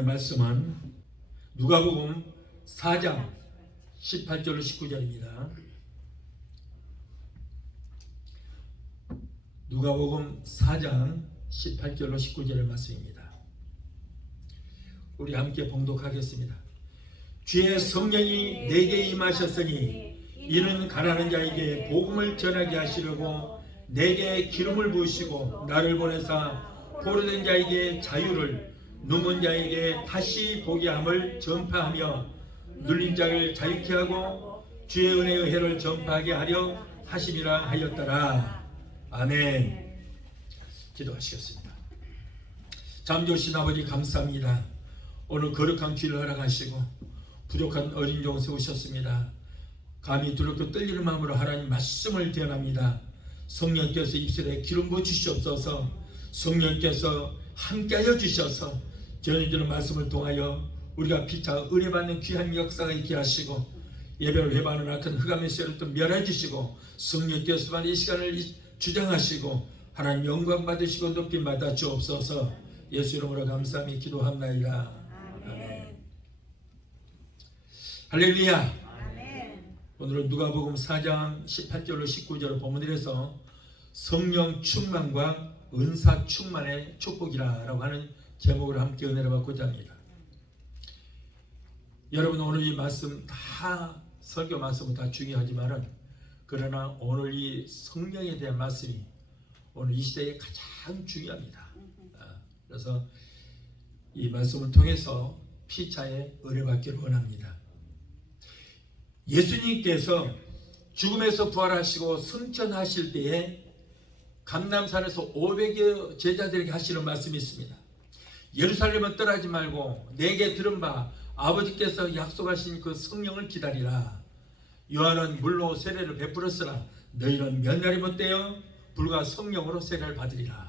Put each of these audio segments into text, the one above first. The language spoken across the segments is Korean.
오늘 말씀은 누가복음 4장 18절로 19절입니다. 누가복음 4장 18절로 19절의 말씀입니다. 우리 함께 봉독하겠습니다. 주의 성령이 내게 임하셨으니 이는 가난한 자에게 복음을 전하게 하시려고 내게 기름을 부으시고 나를 보내사 포로된 자에게 자유를, 눈먼 자에게 다시 보게 함을 전파하며 눌린 자를 자유케 하고 주의 은혜의 해를 전파하게 하려 하심이라 하였더라. 아멘. 기도하시겠습니다. 잠조신 아버지 감사합니다. 오늘 거룩한 귀를 허락하시고 부족한 어린 종 세우셨습니다. 감히 두렵고 떨리는 마음으로 하나님 말씀을 대합니다. 성령께서 입술에 기름 부어 주시옵소서. 성령께서 함께하여 주셔서 전해주는 말씀을 통하여 우리가 피차 은혜받는 귀한 역사가 있게 하시고 예배를 회방하는 악한 흑암의 세력도 멸해 주시고 성령께서만 이 시간을 주장하시고 하나님 영광 받으시고 높임 받아 주옵소서. 예수 이름으로 감사하며 기도합나이다. 아멘. 할렐루야. 아멘. 오늘은 누가복음 4장 18절로 19절 본문에서 성령 충만과 은사 충만의 축복이라고 하는 제목을 함께 은혜를 받고자 합니다. 여러분, 오늘 이 말씀 다 설교 말씀은 다 중요하지만은 그러나 오늘 이 성령에 대한 말씀이 오늘 이 시대에 가장 중요합니다. 그래서 이 말씀을 통해서 피차에 은혜 받기를 원합니다. 예수님께서 죽음에서 부활하시고 승천하실 때에 감람산에서 500여 제자들에게 하시는 말씀이 있습니다. 예루살렘은 떠나지 말고 내게 들은 바 아버지께서 약속하신 그 성령을 기다리라. 요한은 물로 세례를 베풀었으나 너희는 몇 날이 못되어 불과 성령으로 세례를 받으리라.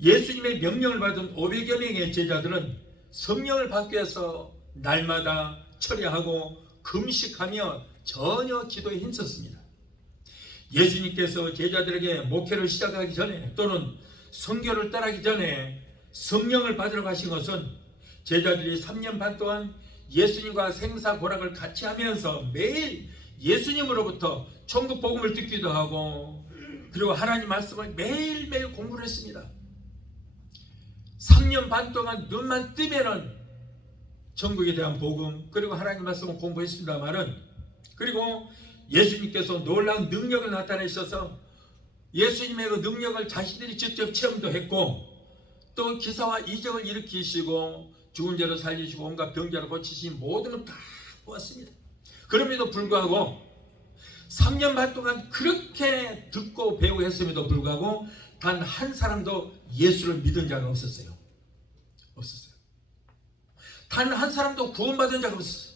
예수님의 명령을 받은 500여 명의 제자들은 성령을 받기 위해서 날마다 철야하고 금식하며 전혀 기도에 힘썼습니다. 예수님께서 제자들에게 목회를 시작하기 전에 또는 선교를 떠나기 전에 성령을 받으러 가신 것은 제자들이 3년 반 동안 예수님과 생사고락을 같이 하면서 매일 예수님으로부터 천국 복음을 듣기도 하고 그리고 하나님 말씀을 매일매일 공부를 했습니다. 3년 반 동안 눈만 뜨면은 천국에 대한 복음 그리고 하나님 말씀을 공부했습니다만은 그리고 예수님께서 놀라운 능력을 나타내셔서 예수님의 그 능력을 자신들이 직접 체험도 했고 또 기사와 이적을 일으키시고 죽은 자를 살리시고 온갖 병자를 고치신 모든 걸 다 보았습니다. 그럼에도 불구하고 3년 반 동안 그렇게 듣고 배우고 했음에도 불구하고 단 한 사람도 예수를 믿은 자가 없었어요. 없었어요. 단 한 사람도 구원받은 자가 없었어요.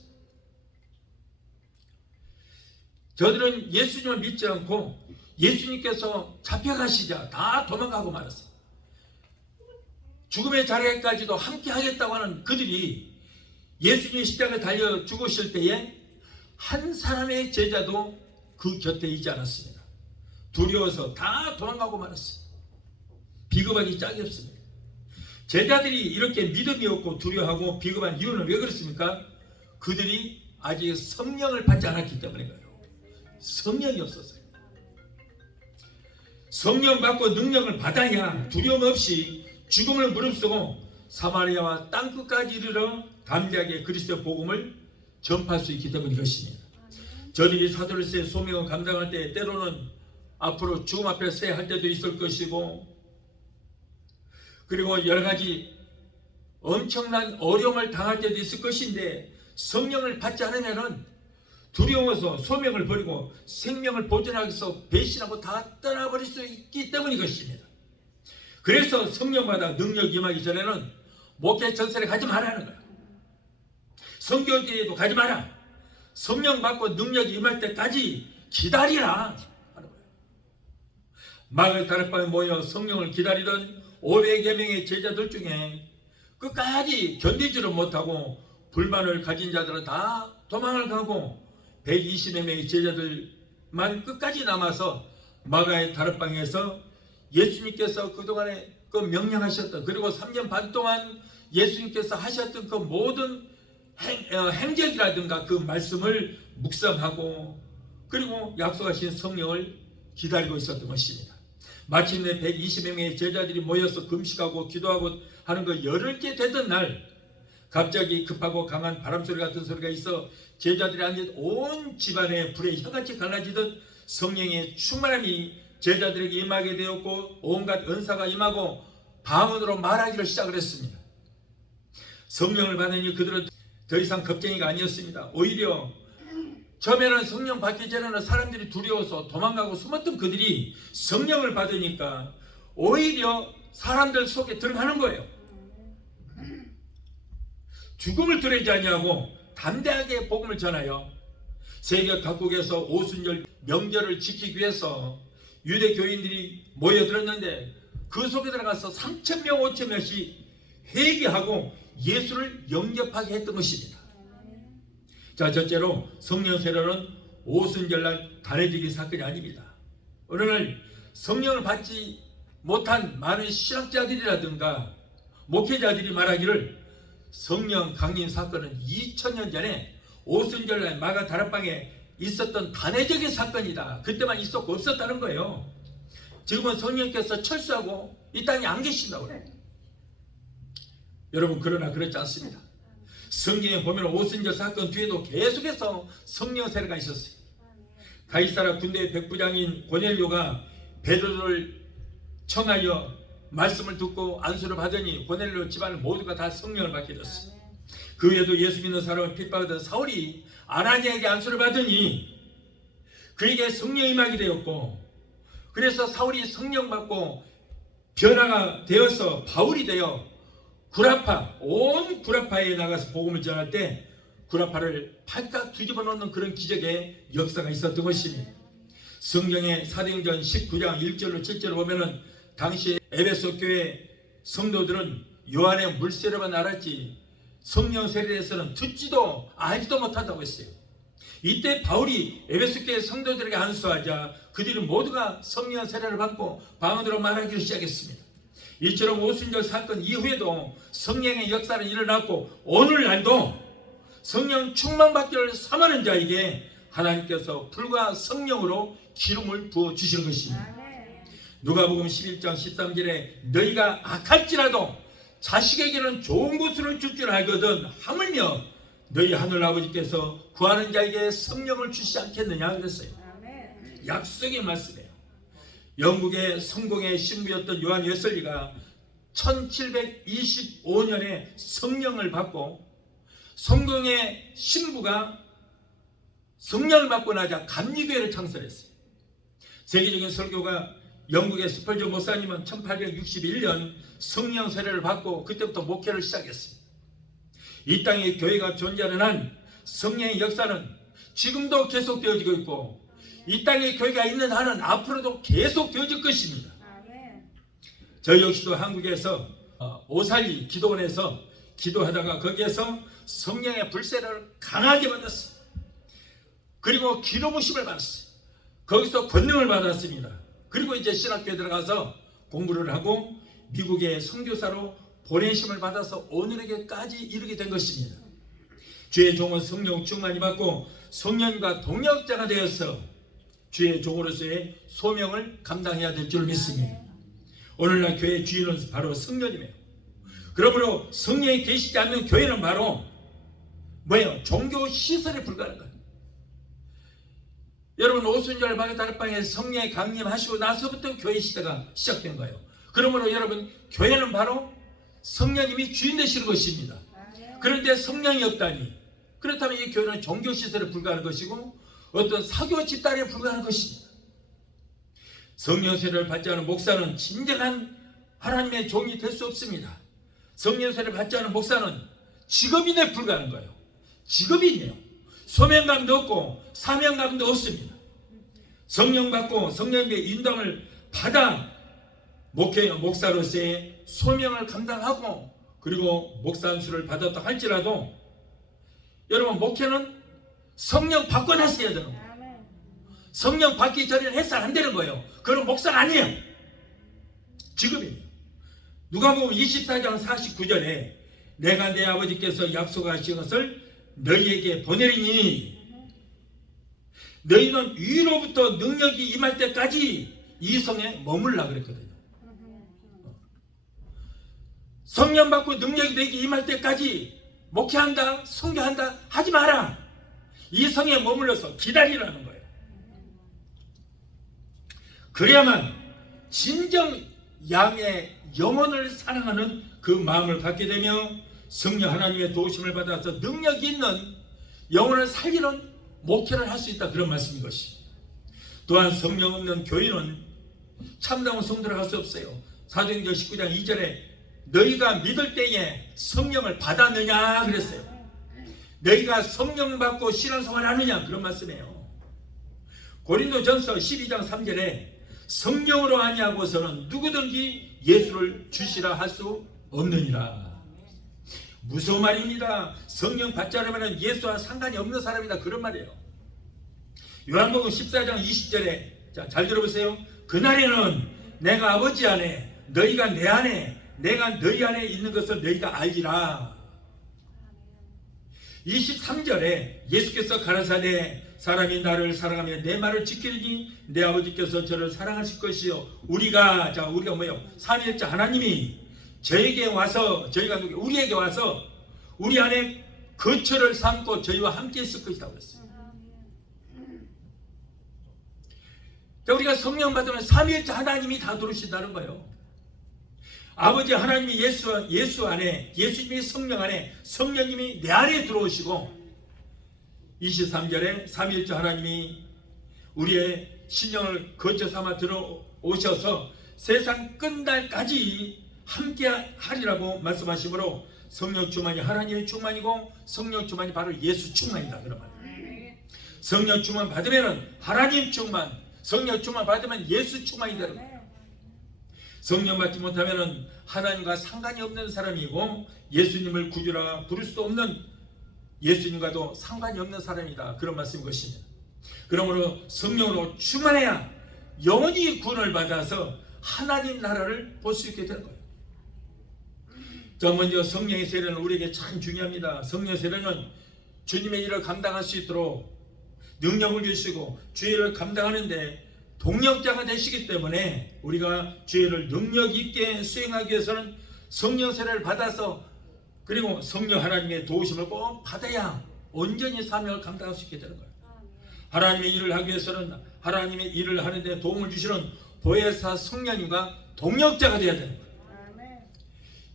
저들은 예수님을 믿지 않고 예수님께서 잡혀가시자 다 도망가고 말았어요. 죽음의 자리까지도 함께 하겠다고 하는 그들이 예수님의 십자가에 달려 죽으실 때에 한 사람의 제자도 그 곁에 있지 않았습니다. 두려워서 다 도망가고 말았어요. 비겁하기 짝이 없습니다. 제자들이 이렇게 믿음이 없고 두려워하고 비겁한 이유는 왜 그렇습니까? 그들이 아직 성령을 받지 않았기 때문에 그래요. 성령이 없었어요. 성령 받고 능력을 받아야 두려움 없이 죽음을 무릅쓰고 사마리아와 땅끝까지 이르러 담대하게 그리스도의 복음을 전파할 수 있기 때문인 것입니다. 저들이 사도로서의 소명을 감당할 때 때로는 앞으로 죽음 앞에 서야 할 때도 있을 것이고 그리고 여러 가지 엄청난 어려움을 당할 때도 있을 것인데 성령을 받지 않으면은 두려워서 소명을 버리고 생명을 보존하기 위해서 배신하고 다 떠나버릴 수 있기 때문인 것입니다. 그래서 성령받아 능력 임하기 전에는 목회 전설에 가지 말라는 거야. 선교지에도 가지 마라. 성령 받고 능력이 임할 때까지 기다리라 하는 거야. 마을 다락방에 모여 성령을 기다리던 500여 명의 제자들 중에 끝까지 견디지를 못하고 불만을 가진 자들은 다 도망을 가고 120여 명의 제자들만 끝까지 남아서 마가의 다락방에서 예수님께서 그동안에 그 명령하셨던, 그리고 3년 반 동안 예수님께서 하셨던 그 모든 행적이라든가 그 말씀을 묵상하고 그리고 약속하신 성령을 기다리고 있었던 것입니다. 마침내 120여 명의 제자들이 모여서 금식하고 기도하고 하는 거 열흘 째 되던 날 갑자기 급하고 강한 바람소리 같은 소리가 있어 제자들이 앉은 온 집안에 불에 혀같이 갈라지듯 성령의 충만함이 제자들에게 임하게 되었고 온갖 은사가 임하고 방언으로 말하기를 시작을 했습니다. 성령을 받으니 그들은 더 이상 겁쟁이가 아니었습니다. 오히려 처음에는 성령 받기 전에는 사람들이 두려워서 도망가고 숨었던 그들이 성령을 받으니까 오히려 사람들 속에 들어가는 거예요. 죽음을 두려워하지 아니하고 담대하게 복음을 전하여 세계 각국에서 오순절 명절을 지키기 위해서 유대 교인들이 모여들었는데 그 속에 들어가서 3,000명, 5,000명씩 회개하고 예수를 영접하게 했던 것입니다. 자, 첫째로 성령 세례는 오순절날 단회적인 사건이 아닙니다. 어느 날 성령을 받지 못한 많은 신학자들이라든가 목회자들이 말하기를 성령 강림 사건은 2000년 전에 오순절날 마가 다락방에 있었던 단회적인 사건이다. 그때만 있었고 없었다는 거예요. 지금은 성령께서 철수하고 이 땅에 안 계신다고 그래요. 여러분, 그러나 그렇지 않습니다. 성경에 보면 오순절 사건 뒤에도 계속해서 성령 세례가 있었어요. 가이사라 군대의 백부장인 고넬료가 베드로를 청하여 말씀을 듣고 안수를 받으니 고넬료 집안 모두가 다 성령을 받게 됐어요. 그 외에도 예수 믿는 사람을 핍박하던 사울이 아나니아에게 안수를 받으니 그에게 성령이 임하게 되었고, 그래서 사울이 성령 받고 변화가 되어서 바울이 되어 구라파, 온 구라파에 나가서 복음을 전할 때 구라파를 팔깍 뒤집어 놓는 그런 기적의 역사가 있었던 것입니다. 성경의 사도행전 19장 1절로 7절을 보면은 당시 에베소 교회 성도들은 요한의 물세례만 알았지 성령 세례에 대해서는 듣지도 알지도 못한다고 했어요. 이때 바울이 에베소 교회 성도들에게 안수하자 그들은 모두가 성령 세례를 받고 방언으로 말하기를 시작했습니다. 이처럼 오순절 사건 이후에도 성령의 역사는 일어났고 오늘날도 성령 충만받기를 사모하는 자에게 하나님께서 불과 성령으로 기름을 부어 주시는 것입니다. 누가복음 11장 13절에 너희가 악할지라도 자식에게는 좋은 것으로 줄 줄 알거든 하물며 너희 하늘 아버지께서 구하는 자에게 성령을 주시지 않겠느냐 그랬어요. 약속의 말씀이에요. 영국의 성공의 신부였던 요한 웨슬리가 1725년에 성령을 받고 성공의 신부가 성령을 받고 나자 감리교회를 창설했어요. 세계적인 설교가 영국의 스펄전 목사님은 1861년 성령 세례를 받고 그때부터 목회를 시작했습니다. 이 땅에 교회가 존재하는 한 성령의 역사는 지금도 계속되어지고 있고 이 땅에 교회가 있는 한은 앞으로도 계속되어질 것입니다. 저희 역시도 한국에서 오살리 기도원에서 기도하다가 거기에서 성령의 불세를 강하게 받았어요. 그리고 기도 부심을 받았어요. 거기서 권능을 받았습니다. 그리고 이제 신학교에 들어가서 공부를 하고 미국의 선교사로 보내심을 받아서 오늘에게까지 이르게 된 것입니다. 주의 종은 성령 충만히 받고 성령과 동역자가 되어서 주의 종으로서의 소명을 감당해야 될 줄 믿습니다. 오늘날 교회의 주인은 바로 성령이에요. 그러므로 성령이 계시지 않는 교회는 바로 뭐예요? 종교 시설에 불과한 거예요. 여러분, 오순절 마가 다락방에 성령이 강림하시고 나서부터 교회 시대가 시작된 거예요. 그러므로 여러분, 교회는 바로 성령님이 주인 되시는 것입니다. 그런데 성령이 없다니, 그렇다면 이 교회는 종교시설에 불과한 것이고 어떤 사교 집단에 불과한 것입니다. 성령 세례를 받지 않은 목사는 진정한 하나님의 종이 될 수 없습니다. 성령 세례를 받지 않은 목사는 직업인에 불과한 거예요. 직업인이에요. 소명감도 없고 사명감도 없습니다. 성령 받고 성령의 인도함을 받아 목사로서의 소명을 감당하고 그리고 목사 안수를 받았다 할지라도 여러분, 목회는 성령 받고 나서 해야 되는 거예요. 성령 받기 전에는 해서 안 되는 거예요. 그건 목사가 아니에요. 직업이에요. 누가복음 24장 49절에 내가 내 아버지께서 약속하신 것을 너희에게 보내리니 너희는 위로부터 능력이 임할 때까지 이 성에 머물라 그랬거든요. 성령 받고 능력이 너희에게 임할 때까지 목회한다, 선교한다 하지 마라. 이 성에 머물러서 기다리라는 거예요. 그래야만 진정 양의 영혼을 사랑하는 그 마음을 갖게 되며 성령 하나님의 도우심을 받아서 능력 있는 영혼을 살리는 목회를 할 수 있다, 그런 말씀인 것이. 또한 성령 없는 교인은 참다운 성도를 할 수 없어요. 사도행전 19장 2절에 너희가 믿을 때에 성령을 받았느냐 그랬어요. 너희가 성령 받고 신앙생활 하느냐, 그런 말씀이에요. 고린도전서 12장 3절에 성령으로 아니하고서는 누구든지 예수를 주시라 할 수 없느니라. 무서운 말입니다. 성령 받지 않으면 예수와 상관이 없는 사람이다, 그런 말이에요. 요한복음 14장 20절에 자, 잘 들어보세요. 그날에는 내가 아버지 안에 너희가 내 안에 내가 너희 안에 있는 것을 너희가 알리라. 23절에 예수께서 가라사대 사람이 나를 사랑하며 내 말을 지키리니 내 아버지께서 저를 사랑하실 것이요 우리가 뭐예요? 삼위일체 하나님이 저에게 와서 우리에게 와서 우리 안에 거처를 삼고 저희와 함께 있을 것이라고 했어요. 우리가 성령 받으면 삼위일체 하나님이 다 들어오신다는 거예요. 아버지 하나님이 예수 안에, 예수님이 성령 안에, 성령님이 내 안에 들어오시고 23절에 삼위일체 하나님이 우리의 신령을 거처 삼아 들어오셔서 세상 끝날까지 함께 하리라고 말씀하시므로 성령 충만이 하나님의 충만이고 성령 충만이 바로 예수 충만이다, 그런 말이에요. 성령 충만 받으면 하나님 충만, 성령 충만 받으면 예수 충만이 되는 거예요. 성령 받지 못하면 하나님과 상관이 없는 사람이고 예수님을 구주라 부를 수 없는, 예수님과도 상관이 없는 사람이다, 그런 말씀인 것입니다. 그러므로 성령으로 충만해야 영원히 구원을 받아서 하나님 나라를 볼 수 있게 되는 거예요. 자, 먼저 성령의 세례는 우리에게 참 중요합니다. 성령의 세례는 주님의 일을 감당할 수 있도록 능력을 주시고 주의 일을 감당하는데 동력자가 되시기 때문에 우리가 주의 일을 능력 있게 수행하기 위해서는 성령 세례를 받아서 그리고 성령 하나님의 도우심을 꼭 받아야 온전히 사명을 감당할 수 있게 되는 거예요. 하나님의 일을 하기 위해서는 하나님의 일을 하는데 도움을 주시는 보혜사 성령님과 동력자가 되어야 되는 거예요.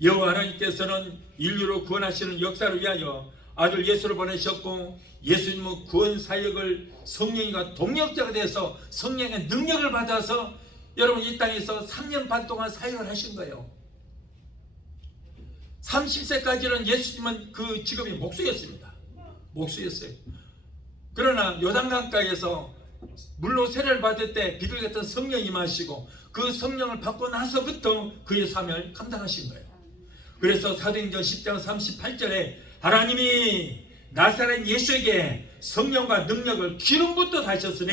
여호와 하나님께서는 인류를 구원하시는 역사를 위하여 아들 예수를 보내셨고 예수님은 구원 사역을 성령과 동력자가 돼서 성령의 능력을 받아서 여러분 이 땅에서 3년 반 동안 사역을 하신 거예요. 30세까지는 예수님은 그 직업이 목수였습니다. 목수였어요. 그러나 요단강가에서 물로 세례를 받을 때 비둘기 같은 성령이 임하시고 그 성령을 받고 나서부터 그의 사명을 감당하신 거예요. 그래서 사도행전 10장 38절에 하나님이 나사렛 예수에게 성령과 능력을 기름부터 다셨으니,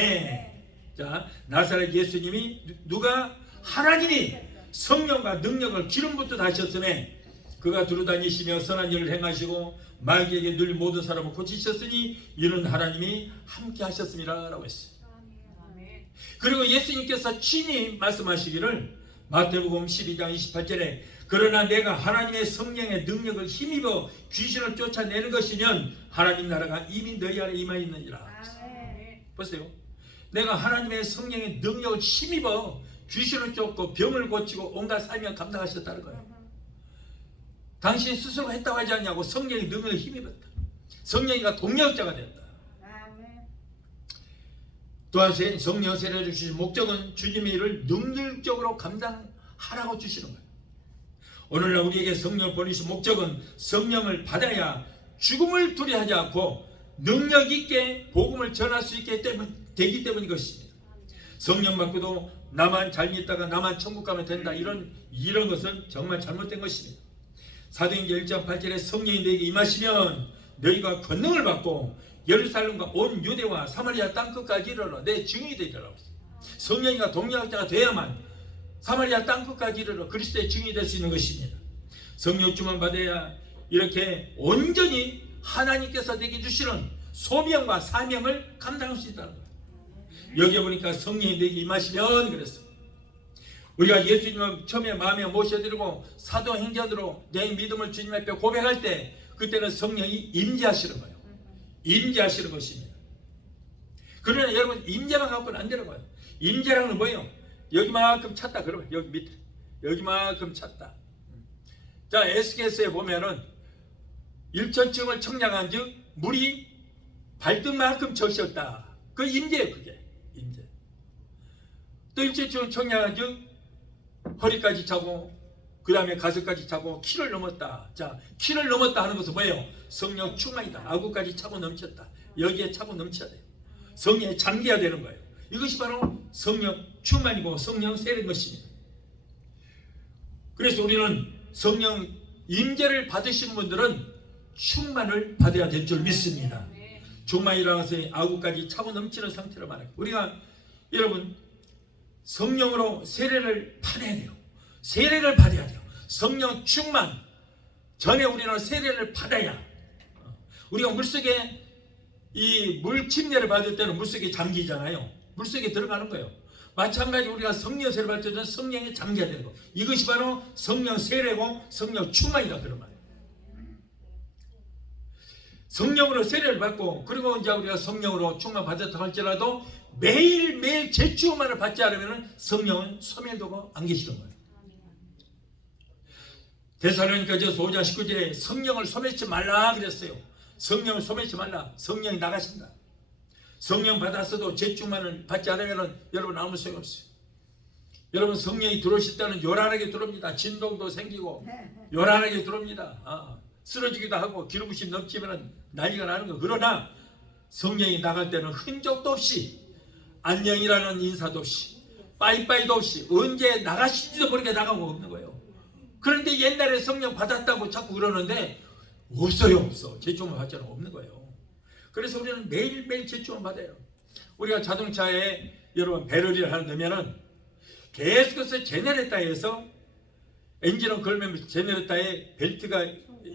자, 나사렛 예수님이 누가? 하나님이 성령과 능력을 기름부터 다셨으니 그가 두루다니시며 선한 일을 행하시고 마귀에게 늘 모든 사람을 고치셨으니 이는 하나님이 함께 하셨습니다 라고 했어요. 그리고 예수님께서 친히 말씀하시기를 마태복음 12장 28절에 그러나 내가 하나님의 성령의 능력을 힘입어 귀신을 쫓아내는 것이면 하나님 나라가 이미 너희 안에 임하 있느니라. 보세요. 내가 하나님의 성령의 능력을 힘입어 귀신을 쫓고 병을 고치고 온갖 사명을 감당하셨다는 거예요. 당신이 스스로 했다고 하지 않냐고. 성령의 능력을 힘입었다. 성령이가 동력자가 되었다. 또한 성령 세례를 주신 목적은 주님의 일을 능률적으로 감당하라고 주시는 거예요. 오늘날 우리에게 성령을 보내신 목적은 성령을 받아야 죽음을 두려워하지 않고 능력 있게 복음을 전할 수 있게 되기 때문인 것입니다. 성령 받고도 나만 잘 믿다가 나만 천국 가면 된다, 이런 것은 정말 잘못된 것입니다. 사도행전 1장 8절에 성령이 너에게 임하시면 너희가 권능을 받고 예루살렘과 온 유대와 사마리아 땅끝까지 이르러 내 증인이 되리라. 성령이가 동력자가 돼야만 사마리아 땅끝까지 이르러 그리스도의 증인이 될 수 있는 것입니다. 성령 충만 받아야 이렇게 온전히 하나님께서 내게 주시는 소명과 사명을 감당할 수 있다는 거예요. 여기 보니까 성령이 내게 임하시면 그랬어요. 우리가 예수님을 처음에 마음에 모셔드리고 사도행전으로 내 믿음을 주님 앞에 고백할 때 그때는 성령이 임재하시는 거예요. 임재하시는 것입니다. 그러나 여러분 임재만 갖고는 안 되는 거예요. 임재라는 건 뭐예요? 여기만큼 찼다 그러면 여기 밑에 여기만큼 찼다. 자, 에스겔서에 보면은 일천층을 청량한 즉 물이 발등만큼 적셨다. 그 임재예요. 그게 임재. 또 일천층을 청량한 즉 허리까지 차고 그 다음에 가슴까지 차고 키를 넘었다. 자, 키를 넘었다 하는 것은 뭐예요? 성령 충만이다. 아구까지 차고 넘쳤다. 여기에 차고 넘쳐야 돼요. 성령에 잠겨야 되는 거예요. 이것이 바로 성령 충만이고 성령 세례인 것입니다. 그래서 우리는 성령 임재를 받으신 분들은 충만을 받아야 될 줄 믿습니다. 충만이라서 아구까지 차고 넘치는 상태로 말해요. 우리가 여러분 성령으로 세례를 받아야 돼요. 세례를 받아야 돼요. 성령 충만 전에 우리는 세례를 받아야 우리가 물속에 이 물 침례를 받을 때는 물속에 잠기잖아요. 물속에 들어가는 거예요. 마찬가지로 우리가 성령 세례를 받을 때는 성령에 잠겨야 되는 거. 이것이 바로 성령 세례고 성령 충만이다 그런 말이에요. 성령으로 세례를 받고 그리고 이제 우리가 성령으로 충만 받았다 할지라도 매일매일 재충만을 받지 않으면 성령은 소멸되고 안 계시는 거예요. 데살로니가전서 5장 19절에 성령을 소멸치 말라 그랬어요. 성령을 소멸치 말라. 성령이 나가신다. 성령 받았어도 재충만을 받지 않으면 여러분 아무 소용없어요. 여러분 성령이 들어오실 때는 요란하게 들어옵니다. 진동도 생기고 요란하게 들어옵니다. 쓰러지기도 하고 기름부심 넘치면 난리가 나는 거. 그러나 성령이 나갈 때는 흔적도 없이 안녕이라는 인사도 없이 빠이빠이도 없이 언제 나가실지도 모르게 나가고 없는 거예요. 그런데 옛날에 성령 받았다고 자꾸 그러는데 없어요. 없어. 재충만 받지는 없는 거예요. 그래서 우리는 매일매일 재충만 받아요. 우리가 자동차에 여러분 배럴을 하나 넣으면은 계속해서 제네레이터에서 엔진을 걸면 제네레이터에 벨트가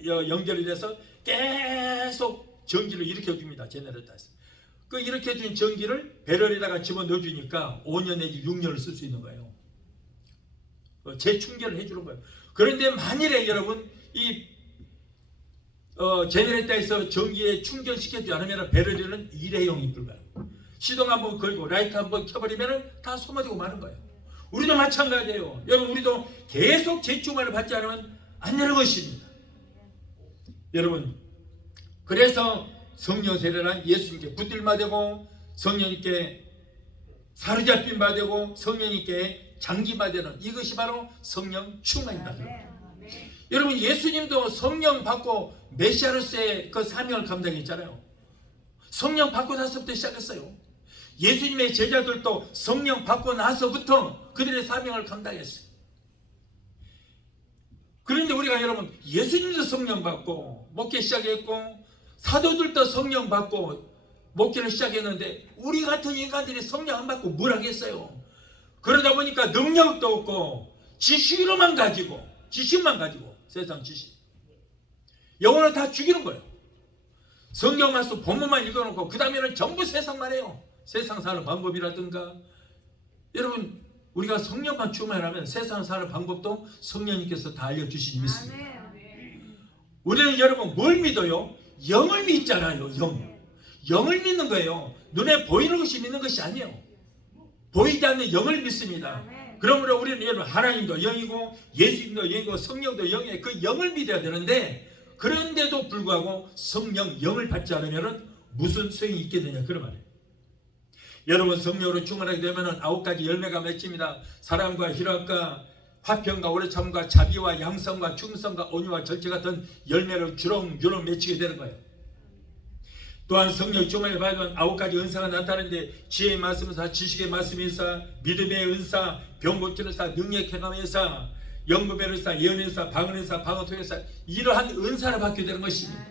연결이 돼서 계속 전기를 일으켜줍니다. 제네레이터에서. 그 일으켜준 전기를 배럴에다가 집어넣어주니까 5년 내지 6년을 쓸 수 있는 거예요. 재충전을 해주는 거예요. 그런데 만일에 여러분 이 제네레이터에서 전기에 충전시켜주지 않으면 배럴에는 일회용이 불가요. 시동 한번 걸고 라이트 한번 켜버리면 다 소모되고 마는 거예요. 우리도 마찬가지예요. 여러분 우리도 계속 재충만을 받지 않으면 안 되는 것입니다. 여러분 그래서 성령 세례란 예수님께 붙들마 되고 성령님께 사로잡힌 바 되고 성령님께 장기바 되는 이것이 바로 성령 충만이다. 여러분 예수님도 성령 받고 메시아로서의 그 사명을 감당했잖아요. 성령 받고 나서부터 시작했어요. 예수님의 제자들도 성령 받고 나서부터 그들의 사명을 감당했어요. 그런데 우리가 여러분 예수님도 성령 받고 목회 시작했고 사도들도 성령 받고 목회를 시작했는데 우리 같은 인간들이 성령 안 받고 뭘 하겠어요. 그러다 보니까 능력도 없고 지식으로만 가지고 지식만 가지고 세상 지식 영혼을 다 죽이는 거예요. 성경 말씀 본문만 읽어놓고 그 다음에는 전부 세상만 해요. 세상 사는 방법이라든가 여러분 우리가 성령만 충만하면 세상 사는 방법도 성령님께서 다 알려주시니 믿습니다. 우리는 여러분 뭘 믿어요? 영을 믿잖아요. 영을 믿는 거예요. 눈에 보이는 것이 믿는 것이 아니에요. 보이지 않는 영을 믿습니다. 그러므로 우리는 여러분 하나님도 영이고 예수님도 영이고 성령도 영이에요. 그 영을 믿어야 되는데 그런데도 불구하고 성령 영을 받지 않으면 무슨 소용이 있겠느냐 그런 말이에요. 여러분 성령으로 충만하게 되면 9가지 열매가 맺힙니다. 사랑과 희락과 화평과 오래참과 자비와 양성과 충성과 온유와 절제 같은 열매를 주렁주렁 맺히게 되는 거예요. 또한 성령 충만을 받으면 9가지 은사가 나타나는데 지혜의 말씀은사, 지식의 말씀인사, 믿음의 은사, 병 고치는 은사, 능력의 행함의 은사, 영급의 은사, 예언의 은사, 방언의 은사, 방언통의 은사 이러한 은사를 받게 되는 것입니다.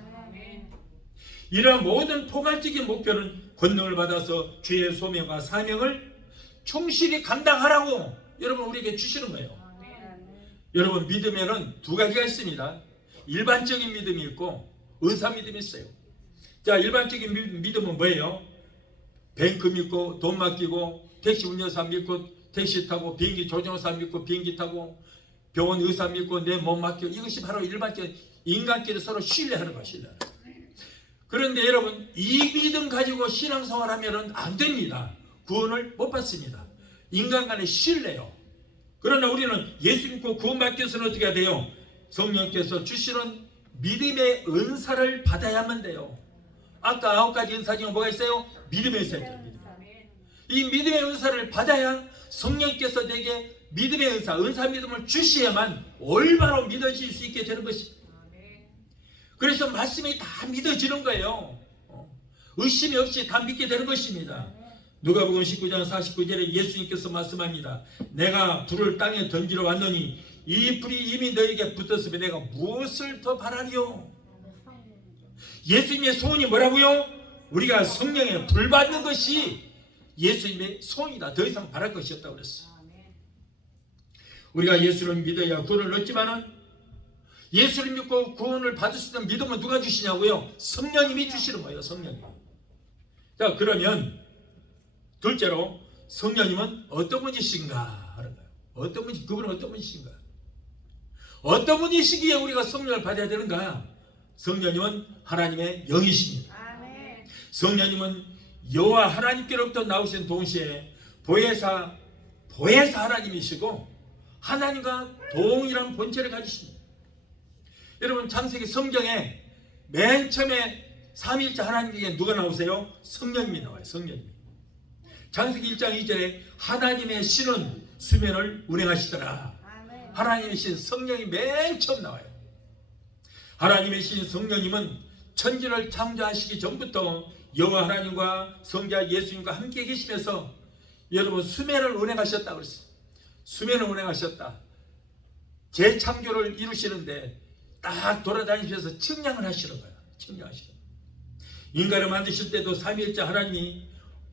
이러한 모든 포괄적인 목표는 권능을 받아서 주의 소명과 사명을 충실히 감당하라고 여러분 우리에게 주시는 거예요. 여러분 믿음에는 두 가지가 있습니다. 일반적인 믿음이 있고 은사 믿음이 있어요. 자, 일반적인 믿음은 뭐예요? 뱅크 믿고 돈 맡기고 택시 운전사 믿고 택시 타고 비행기 조종사 믿고 비행기 타고 병원 의사 믿고 내 몸 맡기고 이것이 바로 일반적인 인간끼리 서로 신뢰하는 거예요. 신뢰하는 거예요. 그런데 여러분 이 믿음 가지고 신앙생활하면 안 됩니다. 구원을 못 받습니다. 인간 간의 신뢰요. 그러나 우리는 예수 믿고 구원받기 위해서는 어떻게 해야 돼요? 성령께서 주시는 믿음의 은사를 받아야만 돼요. 아까 9가지 은사 중에 뭐가 있어요? 믿음의 은사죠. 이 믿음의 은사를 받아야 성령께서 내게 믿음의 은사, 은사 믿음을 주셔야만 올바로 믿어질 수 있게 되는 것입니다. 그래서 말씀이 다 믿어지는 거예요. 의심이 없이 다 믿게 되는 것입니다. 누가복음 19장 49절에 예수님께서 말씀합니다. 내가 불을 땅에 던지러 왔노니 이 불이 이미 너에게 붙었으면 내가 무엇을 더 바라리요? 예수님의 소원이 뭐라고요? 우리가 성령에 불 받는 것이 예수님의 소원이다. 더 이상 바랄 것이 없다고 그랬어요. 우리가 예수를 믿어야 구원을 얻지만은 예수를 믿고 구원을 받을 수 있는 믿음은 누가 주시냐고요? 성령님이 주시는 거예요. 성령님. 자, 그러면 둘째로 성령님은 어떤 분이신가 하는 거예요. 어떤 분이, 그분은 어떤 분이신가? 어떤 분이시기에 우리가 성령을 받아야 되는가? 성령님은 하나님의 영이십니다. 성령님은 여호와 하나님께로부터 나오신 동시에 보혜사 하나님이시고 하나님과 동일한 본체를 가지십니다. 여러분 창세기 성경에 맨 처음에 삼위일체 하나님에게 누가 나오세요? 성령님이 나와요. 성령님. 창세기 1장 2절에 하나님의 신은 수면을 운행하시더라. 하나님의 신 성령이 맨 처음 나와요. 하나님의 신 성령님은 천지를 창조하시기 전부터 여호와 하나님과 성자 예수님과 함께 계시면서 여러분 수면을 운행하셨다고 그랬어요. 수면을 운행하셨다. 재창조를 이루시는데 딱 돌아다니면서 측량을 하시는 거예요. 측량하시는 거예요. 인간을 만드실 때도 삼위일체 하나님이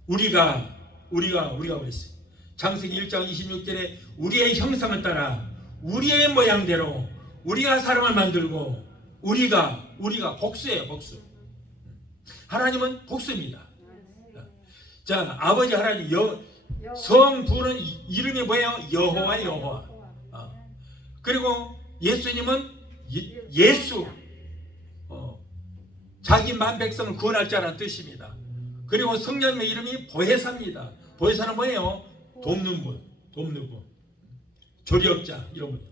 우리가 그랬어요. 창세기 1장 26절에 우리의 형상을 따라 우리의 모양대로 우리가 사람을 만들고 우리가 복수예요. 복수. 하나님은 복수입니다. 자, 아버지 하나님 성부는 이름이 뭐예요? 여호와. 그리고 예수님은 예수, 자기 만백성을 구원할 자라는 뜻입니다. 그리고 성령님의 이름이 보혜사입니다. 보혜사는 뭐예요? 돕는 분, 조력자 이런 분.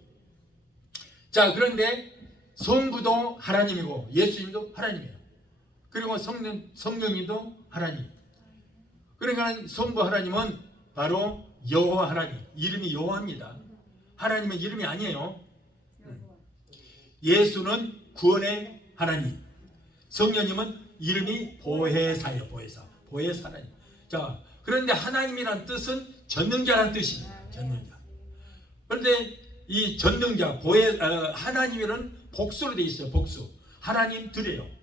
자, 그런데 성부도 하나님이고 예수님도 하나님이에요. 그리고 성령님도 하나님. 그러니까 성부 하나님은 바로 여호와 하나님. 이름이 여호와입니다. 하나님은 이름이 아니에요. 예수는 구원의 하나님. 성령님은 이름이 보혜사예요. 보혜사 하나님. 자, 그런데 하나님이란 뜻은 전능자라는 뜻입니다. 전능자. 그런데 이 전능자 하나님이란 복수로 되어 있어요. 복수. 하나님들이에요.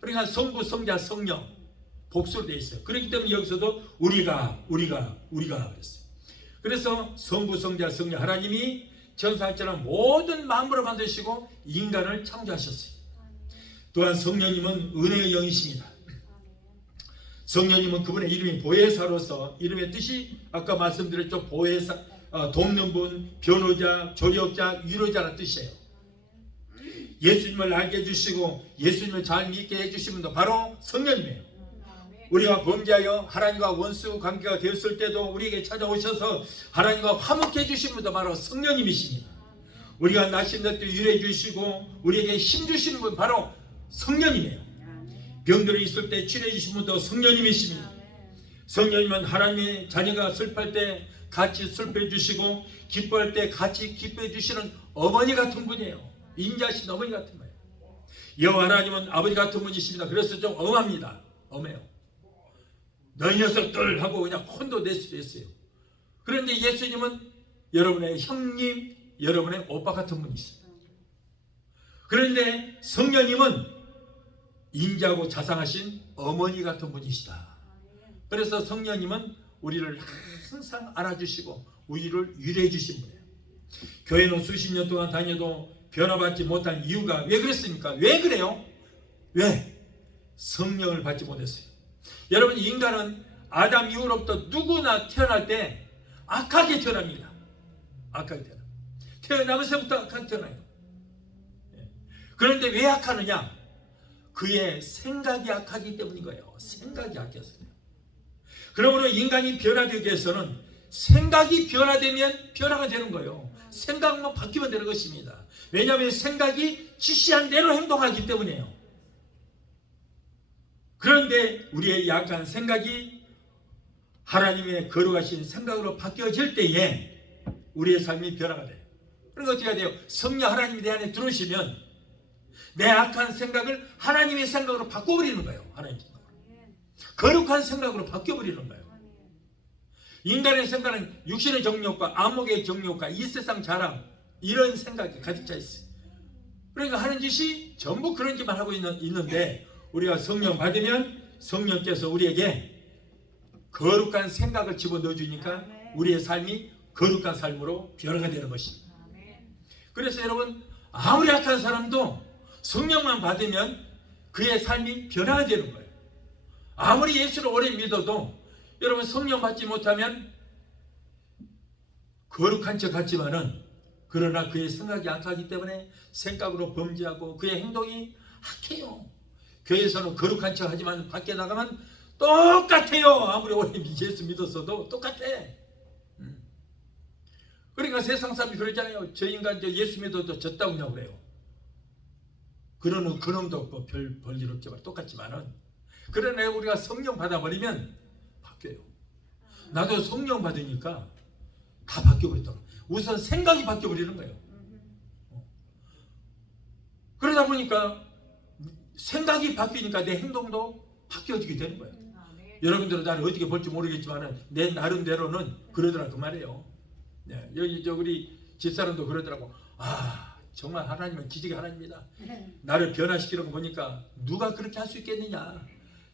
그러니까 성부, 성자, 성령 복수로 되어 있어요. 그렇기 때문에 여기서도 우리가 그랬어요. 그래서 성부, 성자, 성령 하나님이 천사처럼 모든 만물을 만드시고 인간을 창조하셨어요. 또한 성령님은 은혜의 영이십니다. 성령님은 그분의 이름이 보혜사로서 이름의 뜻이 아까 말씀드렸죠. 보혜사, 돕는 분, 변호자, 조력자, 위로자라는 뜻이에요. 예수님을 알게 해주시고 예수님을 잘 믿게 해주신 분도 바로 성령님이에요. 우리가 범죄하여 하나님과 원수 관계가 되었을 때도 우리에게 찾아오셔서 하나님과 화목해 주신 분도 바로 성령님이십니다. 우리가 낙심될 때 유래해 주시고 우리에게 힘 주시는 분 바로 성령님이에요. 병들어 있을 때 치료해 주신 분도 성령님이십니다. 성령님은 하나님의 자녀가 슬퍼할 때 같이 슬퍼해 주시고 기뻐할 때 같이 기뻐해 주시는 어머니 같은 분이에요. 인자신 어머니 같은 거예요. 여호와 하나님은 아버지 같은 분이십니다. 그래서 좀 엄합니다. 엄해요. 너희 녀석들 하고 그냥 혼도 낼 수도 있어요. 그런데 예수님은 여러분의 형님, 여러분의 오빠 같은 분이십니다. 그런데 성령님은 인자하고 자상하신 어머니 같은 분이시다. 그래서 성령님은 우리를 항상 안아주시고 우리를 유래해 주신 분이에요. 교회는 수십 년 동안 다녀도 변화받지 못한 이유가 왜 그랬습니까? 왜 그래요? 왜? 성령을 받지 못했어요. 여러분, 인간은 아담 이후로부터 누구나 태어날 때 악하게 태어납니다. 악하게 태어나. 태어나면서부터 악하게 태어나요. 그런데 왜 악하느냐? 그의 생각이 악하기 때문인 거예요. 생각이 악해서요. 그러므로 인간이 변화되기 위해서는 생각이 변화되면 변화가 되는 거예요. 생각만 바뀌면 되는 것입니다. 왜냐하면 생각이 지시한 대로 행동하기 때문이에요. 그런데 우리의 약한 생각이 하나님의 거룩하신 생각으로 바뀌어질 때에 우리의 삶이 변화가 돼요. 그러니까 어떻게 해야 돼요? 성령 하나님이 내 안에 들어오시면 내 악한 생각을 하나님의 생각으로 바꿔버리는 거예요. 하나님의 생각으로. 거룩한 생각으로 바뀌어버리는 거예요. 인간의 생각은 육신의 정욕과 안목의 정욕과 이 세상 자랑, 이런 생각이 가득 차 있어요. 그러니까 하는 짓이 전부 그런 짓만 하고 있는데, 우리가 성령 받으면 성령께서 우리에게 거룩한 생각을 집어넣어 주니까 우리의 삶이 거룩한 삶으로 변화가 되는 것입니다. 그래서 여러분, 아무리 악한 사람도 성령만 받으면 그의 삶이 변화가 되는 거예요. 아무리 예수를 오래 믿어도 여러분, 성령 받지 못하면 거룩한 척 같지만은, 그러나 그의 생각이 악하기 때문에 생각으로 범죄하고 그의 행동이 악해요. 교회에서는 거룩한 척 하지만 밖에 나가면 똑같아요. 아무리 오래 예수 믿었어도 똑같아. 그러니까 세상 사람이 그러잖아요. 저 인간 예수 믿어도 졌다고 그래요. 그러는 그놈도 없고 별 볼일 없지만 똑같지만은, 그러나 우리가 성령 받아버리면 바뀌어요. 나도 성령 받으니까 다 바뀌어버리더라고요. 우선 생각이 바뀌어버리는 거예요. 그러다 보니까 생각이 바뀌니까 내 행동도 바뀌어지게 되는 거예요. 여러분들은 나를 어떻게 볼지 모르겠지만 내 나름대로는 그러더라 그 말이에요. 네, 여기 우리 집사람도 그러더라고. 아, 정말 하나님은 기적의 하나님이다. 나를 변화시키는 거 보니까 누가 그렇게 할 수 있겠느냐.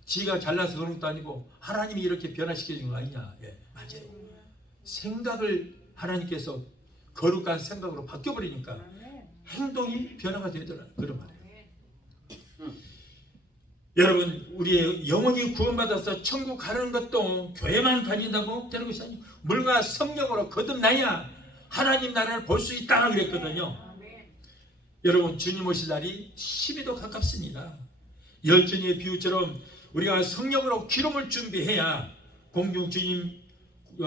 지가 잘나서 그런 것도 아니고 하나님이 이렇게 변화시켜준 거 아니냐. 예, 맞아요. 생각을 하나님께서 거룩한 생각으로 바뀌어버리니까 행동이 변화가 되더라. 그런 말이에요. 여러분, 우리의 영혼이 구원받아서 천국 가는 것도 교회만 다닌다고 되는 것이 아니에요. 물과 성령으로 거듭나야 하나님 나라를 볼 수 있다 그랬거든요. 여러분, 주님 오실 날이 12도 가깝습니다. 열전의 비유처럼 우리가 성령으로 기름을 준비해야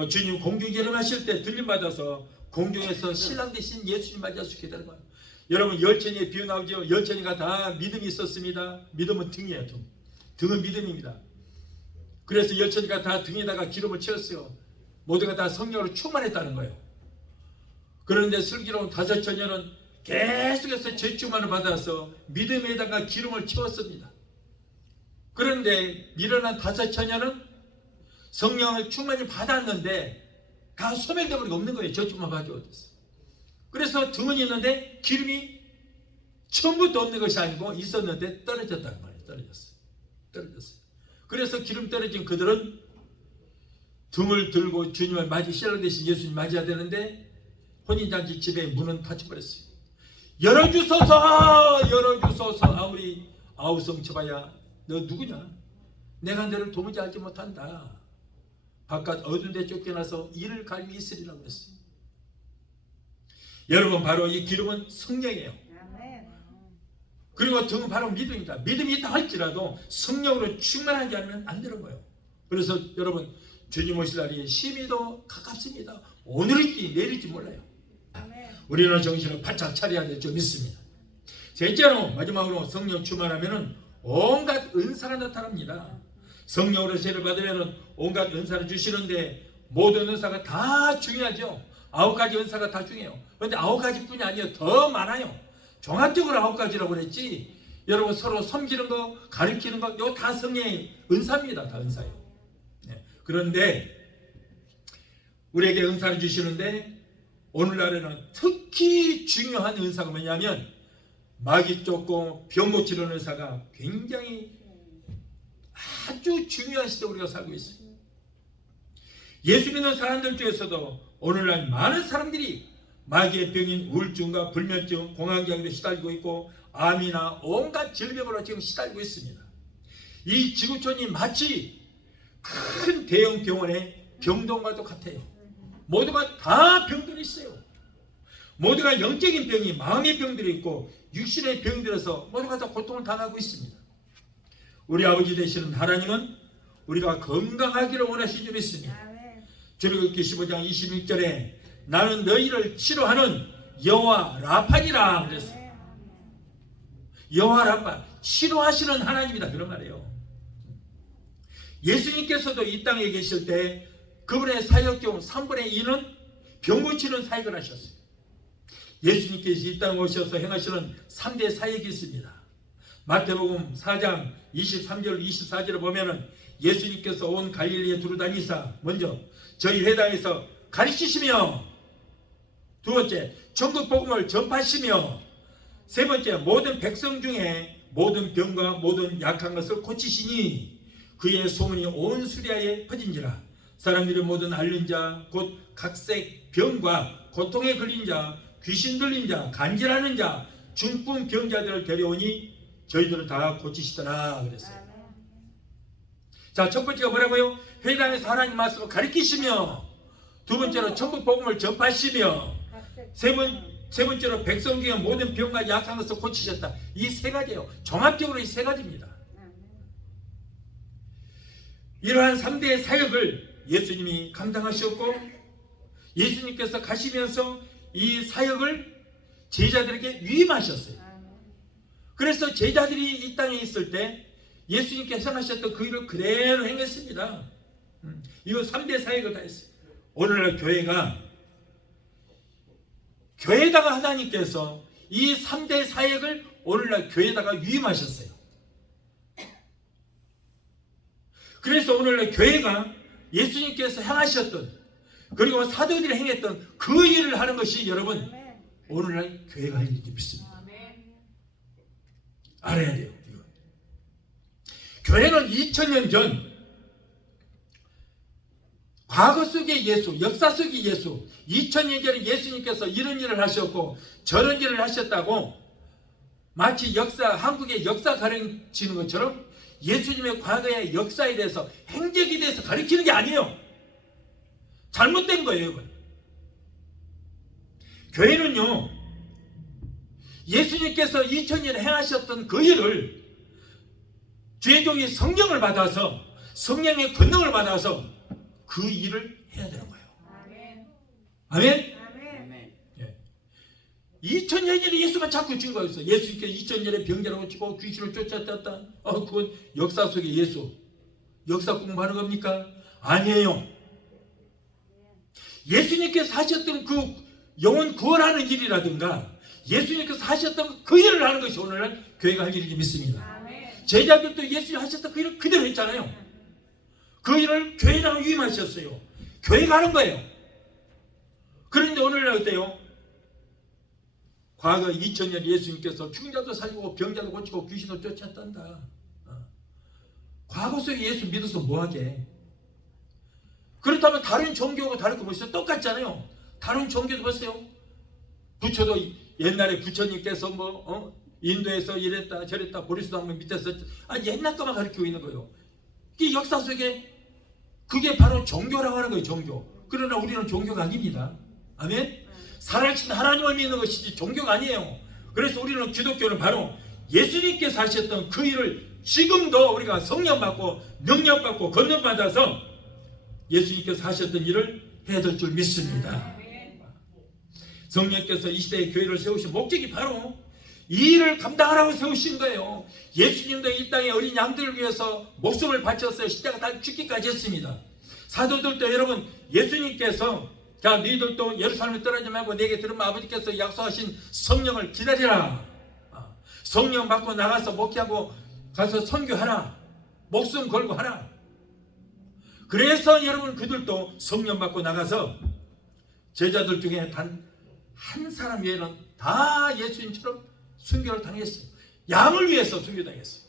주님 공중 일어나실 때 들림받아서 공중에서 신랑 대신 예수님 맞이할 수 있게 되는 거예요. 여러분, 열천이의 비유 나오죠. 열천이가 다 믿음이 있었습니다. 믿음은 등이에요. 등은 믿음입니다. 그래서 열천이가 다 등에다가 기름을 채웠어요. 모두가 다 성령으로 충만했다는 거예요. 그런데 슬기로운 다섯 처녀는 계속해서 죄충만을 받아서 믿음에다가 기름을 채웠습니다. 그런데 미련한 다섯 처녀는 성령을 충만히 받았는데 다 소멸되어 버리고 없는 거예요. 저쪽만 봐도 어땠어. 그래서 등은 있는데 기름이 처음부터 없는 것이 아니고 있었는데 떨어졌다는 말이에요. 떨어졌어요. 그래서 기름 떨어진 그들은 등을 들고 주님을 신랑 대신 예수님 맞이해야 되는데 혼인잔치 집에 문은 닫혀버렸어요. 열어주소서, 열어주소서. 아무리 아우성 쳐봐야 너 누구냐? 내가 너를 도무지 알지 못한다. 바깥 어두운 데 쫓겨나서 이를 갈미 있으리라고 그랬어요. 여러분, 바로 이 기름은 성령이에요. 그리고 등은 바로 믿음입니다. 믿음이 있다 할지라도 성령으로 충만하지 않으면 안 되는 거예요. 그래서 여러분, 주님 오실 날이 12도 가깝습니다. 오늘일지 내일일지 몰라요. 우리는 정신을 바짝 차려야 될 줄 믿습니다. 셋째로, 마지막으로 성령 충만하면 온갖 은사가 나타납니다. 성령으로 세를 받으면 온갖 은사를 주시는데 모든 은사가 다 중요하죠. 9가지 은사가 다 중요해요. 그런데 9가지뿐이 아니에요. 더 많아요. 종합적으로 9가지라고 그랬지. 여러분, 서로 섬기는 거, 가르치는 거, 이거 다 성령의 은사입니다. 다 은사예요. 네. 그런데 우리에게 은사를 주시는데 오늘날에는 특히 중요한 은사가 뭐냐면 마귀 쫓고 병 고치는 은사가 굉장히 아주 중요한 시대 우리가 살고 있어요. 예수 믿는 사람들 중에서도 오늘날 많은 사람들이 마귀의 병인 우울증과 불면증, 공황장애도 시달리고 있고 암이나 온갖 질병으로 지금 시달리고 있습니다. 이 지구촌이 마치 큰 대형 병원의 병동과도 같아요. 모두가 다 병들이 있어요. 모두가 영적인 병이, 마음의 병들이 있고 육신의 병들어서 모두가 다 고통을 당하고 있습니다. 우리 아버지 되시는 하나님은 우리가 건강하기를 원하시는 줄 믿습니다. 출애굽기 15장 21절에 나는 너희를 치료하는 여호와 라파니라 그랬어요. 여호와 라파, 치료하시는 하나님이다 그런 말이에요. 예수님께서도 이 땅에 계실 때 그분의 사역 중 3분의 2는 병 고치는 사역을 하셨어요. 예수님께서 이 땅에 오셔서 행하시는 3대 사역이 있습니다. 마태복음 4장 23절 24절을 보면은 예수님께서 온 갈릴리에 두루다니사 먼저 저희 회당에서 가르치시며, 두 번째 천국 복음을 전파하시며, 세 번째 모든 백성 중에 모든 병과 모든 약한 것을 고치시니 그의 소문이 온 수리아에 퍼진지라. 사람들이 모든 앓는 자 곧 각색 병과 고통에 걸린 자, 귀신 들린 자, 간질하는 자, 중풍 병자들을 데려오니 저희들을 다 고치시더라 그랬어요. 자, 첫 번째가 뭐라고요? 회당에서 하나님 말씀을 가르치시며, 두 번째로 천국 복음을 전파하시며, 세 번째로 백성 중에 모든 병과 약한 것을 고치셨다. 이 세 가지예요. 종합적으로 이 세 가지입니다. 이러한 3대의 사역을 예수님이 감당하셨고, 예수님께서 가시면서 이 사역을 제자들에게 위임하셨어요. 그래서 제자들이 이 땅에 있을 때 예수님께서 하셨던 그 일을 그대로 행했습니다. 이거 3대 사역을 다 했어요. 오늘날 교회에다가 하나님께서 이 3대 사역을 오늘날 교회에다가 위임하셨어요. 그래서 오늘날 교회가 예수님께서 행하셨던, 그리고 사도들이 행했던 그 일을 하는 것이 여러분 오늘날 교회가 할 일인지 믿습니다. 알아야 돼요. 이거. 교회는 2000년 전 과거 속의 예수, 역사 속의 예수, 2000년 전에 예수님께서 이런 일을 하셨고 저런 일을 하셨다고 마치 한국의 역사 가르치는 것처럼 예수님의 과거의 역사에 대해서, 행적에 대해서 가르치는 게 아니에요. 잘못된 거예요, 이건. 교회는요, 예수님께서 2000년에 행하셨던 그 일을 죄종이 성령을 받아서, 성령의 권능을 받아서 그 일을 해야 되는 거예요. 아멘? 아멘? 예. 2000년전에 예수가 자꾸 증거했어요. 예수님께서 2000년에 병자를 고치고 귀신을 쫓아냈다. 그건 역사 속의 예수. 역사 공부하는 겁니까? 아니에요. 예수님께서 하셨던 그 영혼 구원하는 일이라든가 예수님께서 하셨던 그 일을 하는 것이 오늘날 교회가 할 일인지 믿습니다. 제자들도 예수님 하셨던 그 일을 그대로 했잖아요. 그 일을 교회라고 위임하셨어요. 교회가 하는 거예요. 그런데 오늘날 어때요? 과거 2000년 예수님께서 죽은 자도 살리고 병자도 고치고 귀신도 쫓았단다. 과거 속에 예수 믿어서 뭐하게? 그렇다면 다른 종교하고 다를 거 뭐 있어요? 똑같잖아요. 다른 종교도 보세요. 부처도 옛날에 부처님께서 인도에서 이랬다 저랬다 보리수도 한번 밑에서 옛날 것만 가르치고 있는 거예요. 이 역사 속에 그게 바로 종교라고 하는 거예요. 종교. 그러나 우리는 종교가 아닙니다. 아멘? 살아계신 하나님을 믿는 것이지 종교가 아니에요. 그래서 우리는 기독교는 바로 예수님께서 하셨던 그 일을 지금도 우리가 성령 받고 능력 받고 권능 받아서 예수님께서 하셨던 일을 해야 될 줄 믿습니다. 성령께서 이 시대에 교회를 세우신 목적이 바로 이 일을 감당하라고 세우신 거예요. 예수님도 이 땅의 어린 양들을 위해서 목숨을 바쳤어요. 십자가 달 죽기까지 했습니다. 사도들도 여러분 예수님께서 자 너희들도 예루살렘에 떠나지 말고 내게 들으면 아버지께서 약속하신 성령을 기다리라. 성령 받고 나가서 목회하고 가서 선교하라. 목숨 걸고 하라. 그래서 여러분 그들도 성령 받고 나가서 제자들 중에 단 한 사람 외에는 다 예수님처럼 순교를 당했어요. 양을 위해서 순교당했어요.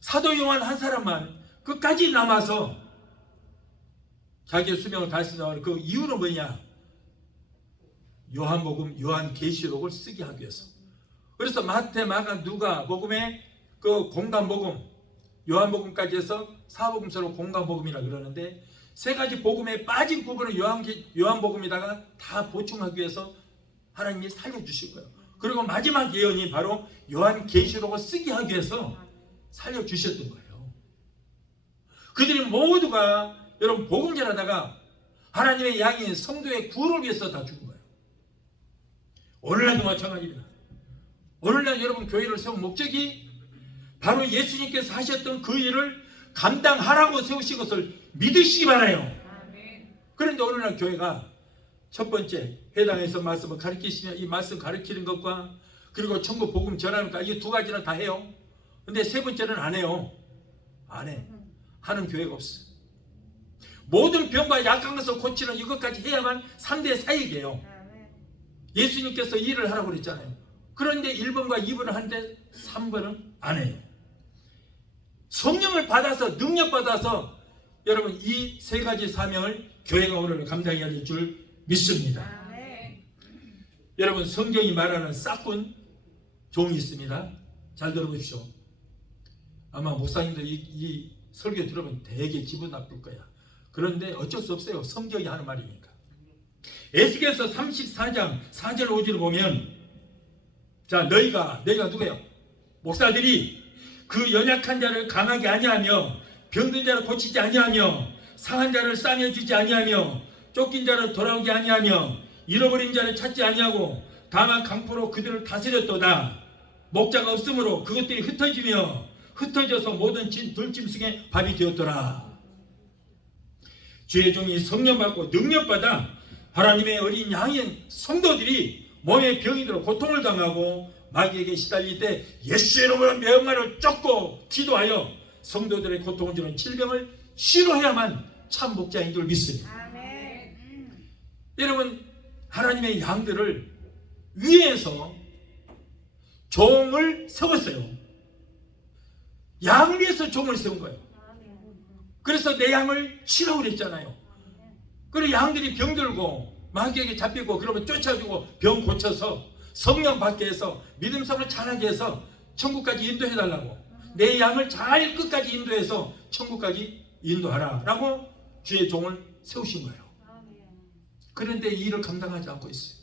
사도 요한 한 사람만 끝까지 남아서 자기의 수명을 다했습니다. 그 이유는 뭐냐? 요한복음, 요한계시록을 쓰게 하기 위해서. 그래서 마태, 마가, 누가 복음의 그 공간복음, 요한복음까지 해서 사복음서로 공간복음이라 그러는데, 세 가지 복음에 빠진 부분을 요한복음에다가 다 보충하기 위해서 하나님이 살려주신 거예요. 그리고 마지막 예언이 바로 요한계시록을 쓰게 하기 위해서 살려주셨던 거예요. 그들이 모두가 여러분 복음 전하다가 하나님의 양인 성도의 구원을 위해서 다 죽은 거예요. 오늘날도 마찬가지입니다. 오늘날 여러분 교회를 세운 목적이 바로 예수님께서 하셨던 그 일을 감당하라고 세우신 것을 믿으시기 바라요. 그런데 오늘날 교회가 첫 번째 회당에서 말씀을 가르치시며 이 말씀 가르치는 것과 그리고 천국 복음 전하는 것, 이 두 가지는 다 해요. 근데 세 번째는 안 해요. 안 해. 하는 교회가 없어. 모든 병과 약한 것을 고치는 이것까지 해야만 3대 사역이에요. 예수님께서 일을 하라고 그랬잖아요. 그런데 1번과 2번을 하는데 3번은 안 해요. 성령을 받아서 능력 받아서 여러분 이 세 가지 사명을 교회가 오늘 감당해야 될 줄 믿습니다. 여러분 성경이 말하는 싹군 종이 있습니다. 잘 들어보십시오. 아마 목사님도 이 설교 들으면 되게 기분 나쁠 거야. 그런데 어쩔 수 없어요. 성경이 하는 말이니까. 에스겔서 34장 4절 5절을 보면, 자 너희가 누구예요? 목사들이 그 연약한 자를 강하게 아니하며 병든 자를 고치지 아니하며 상한 자를 싸매주지 아니하며 쫓긴 자를 돌아오게 아니하며 잃어버린 자를 찾지 아니하고 다만 강포로 그들을 다스렸도다. 목자가 없으므로 그것들이 흩어져서 모든 들짐승의 밥이 되었더라. 주의 종이 성령 받고 능력 받아 하나님의 어린 양인 성도들이 몸에 병이 들어 고통을 당하고 마귀에게 시달릴 때 예수의 이름으로 명령을 쫓고 기도하여 성도들의 고통을 주는 질병을 치료해야만 참 목자인 줄 믿습니다. 여러분 하나님의 양들을 위에서 종을 세웠어요. 양을 위해서 종을 세운 거예요. 그래서 내 양을 치라고 그랬잖아요. 그리고 양들이 병들고 마귀에게 잡히고 그러면 쫓아주고 병 고쳐서 성령 받게 해서 믿음성을 잘하게 해서 천국까지 인도해달라고, 내 양을 잘 끝까지 인도해서 천국까지 인도하라 라고 주의 종을 세우신 거예요. 그런데 이 일을 감당하지 않고 있어요.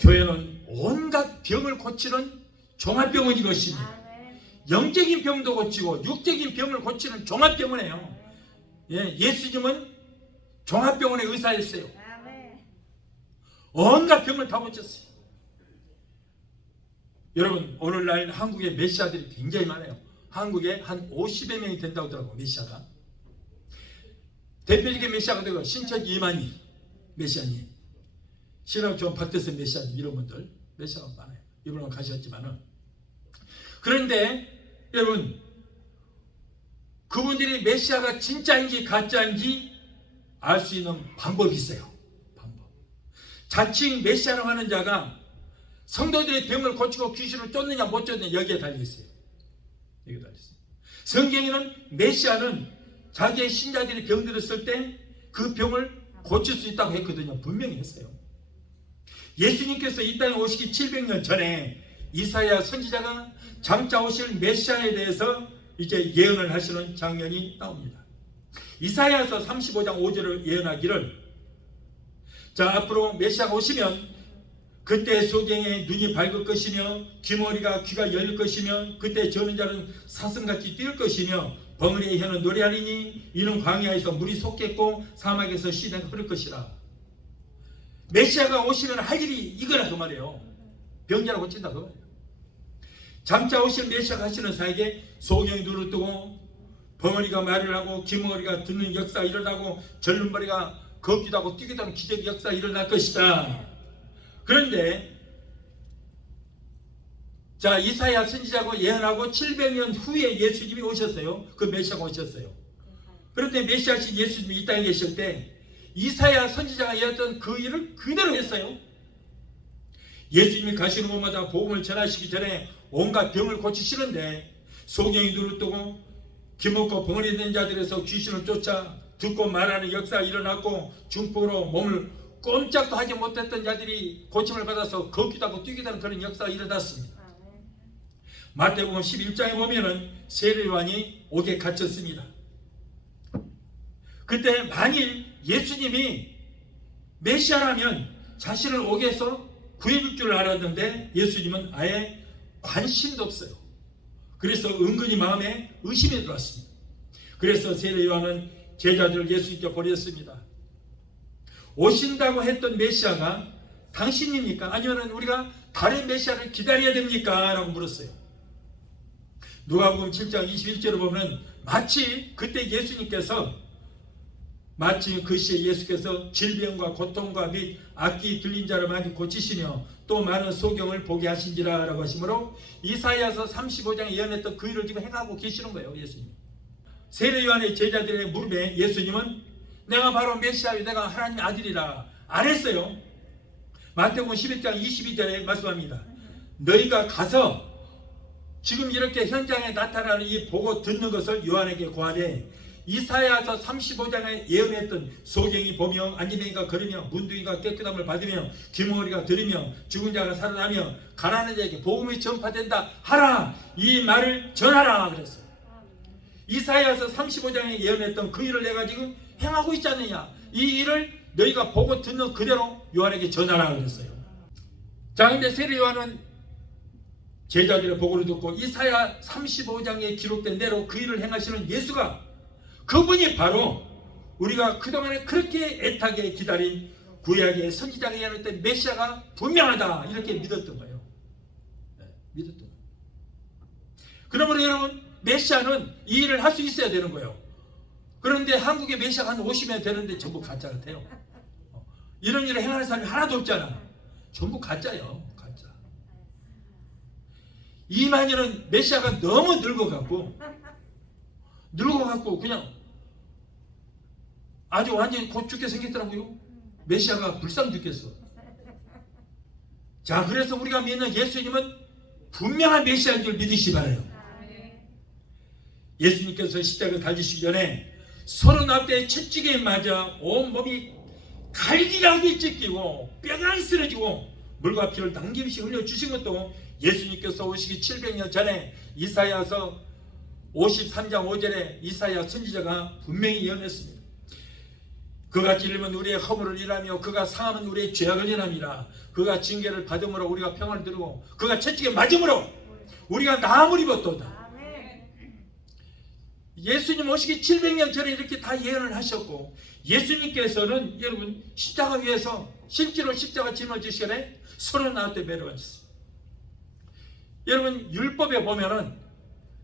교회는 온갖 병을 고치는 종합병원이 것입니다. 영적인 병도 고치고 육적인 병을 고치는 종합병원이에요. 예수님은 종합병원의 의사였어요. 온갖 병을 다 고쳤어요. 여러분 오늘날 한국의 메시아들이 굉장히 많아요. 한국에 한 50여 명이 된다고 하더라고요. 메시아가. 대표적인 메시아가 되고 신천 이만희 메시아님, 신학종 박대선 메시아님, 이런 분들 메시아가 많아요. 이분은 가셨지만은. 그런데 여러분 그분들이 메시아가 진짜인지 가짜인지 알 수 있는 방법이 있어요. 방법. 자칭 메시아라고 하는 자가 성도들의 병을 고치고 귀신을 쫓느냐 못 쫓느냐 여기에 달려있어요. 여기에 달려있어요. 성경에는 메시아는 자기의 신자들이 병들었을 때 그 병을 고칠 수 있다고 했거든요. 분명히 했어요. 예수님께서 이 땅에 오시기 700년 전에 이사야 선지자가 장차 오실 메시아에 대해서 이제 예언을 하시는 장면이 나옵니다. 이사야서 35장 5절을 예언하기를, 자 앞으로 메시아가 오시면 그때 소경의 눈이 밝을 것이며 귀머리가 귀가 열릴 것이며 그때 저는 자는 사슴같이 뛸 것이며 벙어리의 혀는 노래하리니 이는 광야에서 물이 솟겠고 사막에서 시내가 흐를 것이라. 메시아가 오시면 할 일이 이거라 그 말이에요. 병자를 고친다 그 말이에요. 장차 오실 메시아가 하시는 사에게 소경이 눈을 뜨고 벙어리가 말을 하고 귀머리가 듣는 역사가 일어나고 절름머리가 걷기도 하고 뛰기도 하는 기적의 역사가 일어날 것이다. 그런데 자 이사야 선지자가 예언하고 700년 후에 예수님이 오셨어요. 그 메시아가 오셨어요. 그런데 메시아신 예수님이 이 땅에 계실 때 이사야 선지자가 예언했던 그 일을 그대로 했어요. 예수님이 가시는 곳마다 복음을 전하시기 전에 온갖 병을 고치시는데 소경이 눈을 뜨고 기먹고 벙어리 된 자들에서 귀신을 쫓아 듣고 말하는 역사가 일어났고 중풍으로 몸을 꼼짝도 하지 못했던 자들이 고침을 받아서 걷기도 하고 뛰기도 하는 그런 역사가 일어났습니다. 마태복음 11장에 보면은 세례요한이 옥에 갇혔습니다. 그때 만일 예수님이 메시아라면 자신을 옥에서 구해줄 줄 알았는데 예수님은 아예 관심도 없어요. 그래서 은근히 마음에 의심이 들어왔습니다. 그래서 세례요한은 제자들을 예수님께 보냈습니다. 오신다고 했던 메시아가 당신입니까? 아니면 우리가 다른 메시아를 기다려야 됩니까? 라고 물었어요. 누가복음 7장 21절을 보면 마치 그때 예수님께서 마치 그 시에 예수께서 질병과 고통과 및 악기 들린 자를 많이 고치시며 또 많은 소경을 보게 하신지라 라고 하시므로 이사야서 35장에 예언했던 그 일을 지금 행하고 계시는 거예요. 예수님. 세례요한의 제자들의 무릎에 예수님은 내가 바로 메시아요, 내가 하나님의 아들이라 안 했어요. 마태복음 11장 22절에 말씀합니다. 너희가 가서 지금 이렇게 현장에 나타나는 이 보고 듣는 것을 요한에게 고하되 이사야서 35장에 예언했던 소경이 보며 안지뱅이가 걸으며 문둥이가 깨끗함을 받으며 귀머거리가 들으며 죽은 자가 살아나며 가난한 자에게 복음이 전파된다 하라, 이 말을 전하라 그랬어요. 이사야서 35장에 예언했던 그 일을 내가 지금 행하고 있지 않느냐, 이 일을 너희가 보고 듣는 그대로 요한에게 전하라 그랬어요. 자, 근데 세례 요한은 제자들의 보고를 듣고 이사야 35장에 기록된 대로 그 일을 행하시는 예수가, 그분이 바로 우리가 그동안에 그렇게 애타게 기다린 구약의 선지자가 예언했던 메시아가 분명하다 이렇게 믿었던 거예요. 네, 믿었던 거예요. 그러므로 여러분, 메시아는 이 일을 할 수 있어야 되는 거예요. 그런데 한국에 메시아가 한 50명 되는데 전부 가짜 같아요. 이런 일을 행하는 사람이 하나도 없잖아. 전부 가짜예요. 가짜. 이만희는 메시아가 너무 늙어갖고 그냥 아주 완전히 곧 죽게 생겼더라고요. 메시아가 불쌍 죽겠어. 자, 그래서 우리가 믿는 예수님은 분명한 메시아인 줄 믿으시기 바라요. 예수님께서 십자가를 달리시기 전에 39대의 채찍에 맞아 온몸이 갈기갈기 찢기고 뼈가 쓰러지고 물과 피를 남김없이 흘려주신 것도 예수님께서 오시기 700년 전에 이사야서 53장 5절에 이사야 선지자가 분명히 예언했습니다. 그가 찔리면 우리의 허물을 일하며 그가 상하면 우리의 죄악을 일함이라. 그가 징계를 받음으로 우리가 평안을 누리고 그가 채찍에 맞음으로 우리가 나음을 입었도다. 예수님 오시기 700년 전에 이렇게 다 예언을 하셨고, 예수님께서는 여러분 십자가 위에서 실제로 십자가 짊어지시기 전에 39대 매를 맞았어요. 여러분 율법에 보면은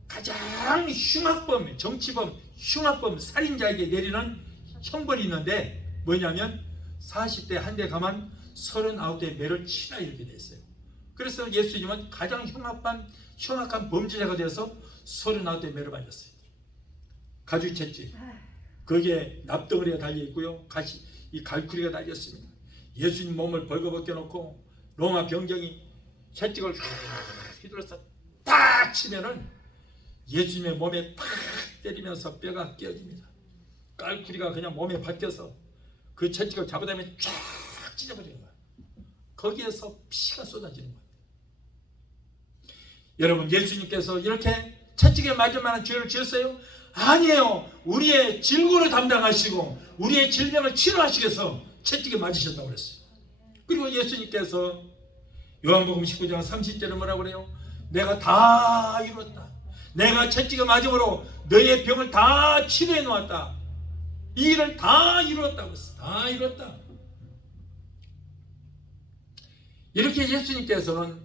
가장 흉악범, 정치범, 흉악범, 살인자에게 내리는 형벌이 있는데 뭐냐면 40대 한 대 가만 39대 매를 치라 이렇게 돼 있어요. 그래서 예수님은 가장 흉악한 범죄자가 되어서 39대 매를 맞았어요. 가죽채찍, 거기에 납덩어리가 달려 있고요, 이 갈쿠리가 달렸습니다. 예수님 몸을 벌거벗겨 놓고 로마 병정이 채찍을 휘둘러서 딱 치면은 예수님의 몸에 탁 때리면서 뼈가 깨어집니다. 깔쿠리가 그냥 몸에 박혀서 그 채찍을 잡아다면 쫙 찢어버리는 거예요. 거기에서 피가 쏟아지는 거예요. 여러분, 예수님께서 이렇게 채찍에 맞을 만한 죄를 지었어요? 아니에요. 우리의 질고를 담당하시고 우리의 질병을 치료하시기 위해서 채찍에 맞으셨다고 그랬어요. 그리고 예수님께서 요한복음 19장 30절에 뭐라고 그래요? 내가 다 이뤘다. 내가 채찍에 맞음으로 너의 병을 다 치료해 놓았다. 이 일을 다 이루었다고 했어요. 다 이뤘다. 이렇게 예수님께서는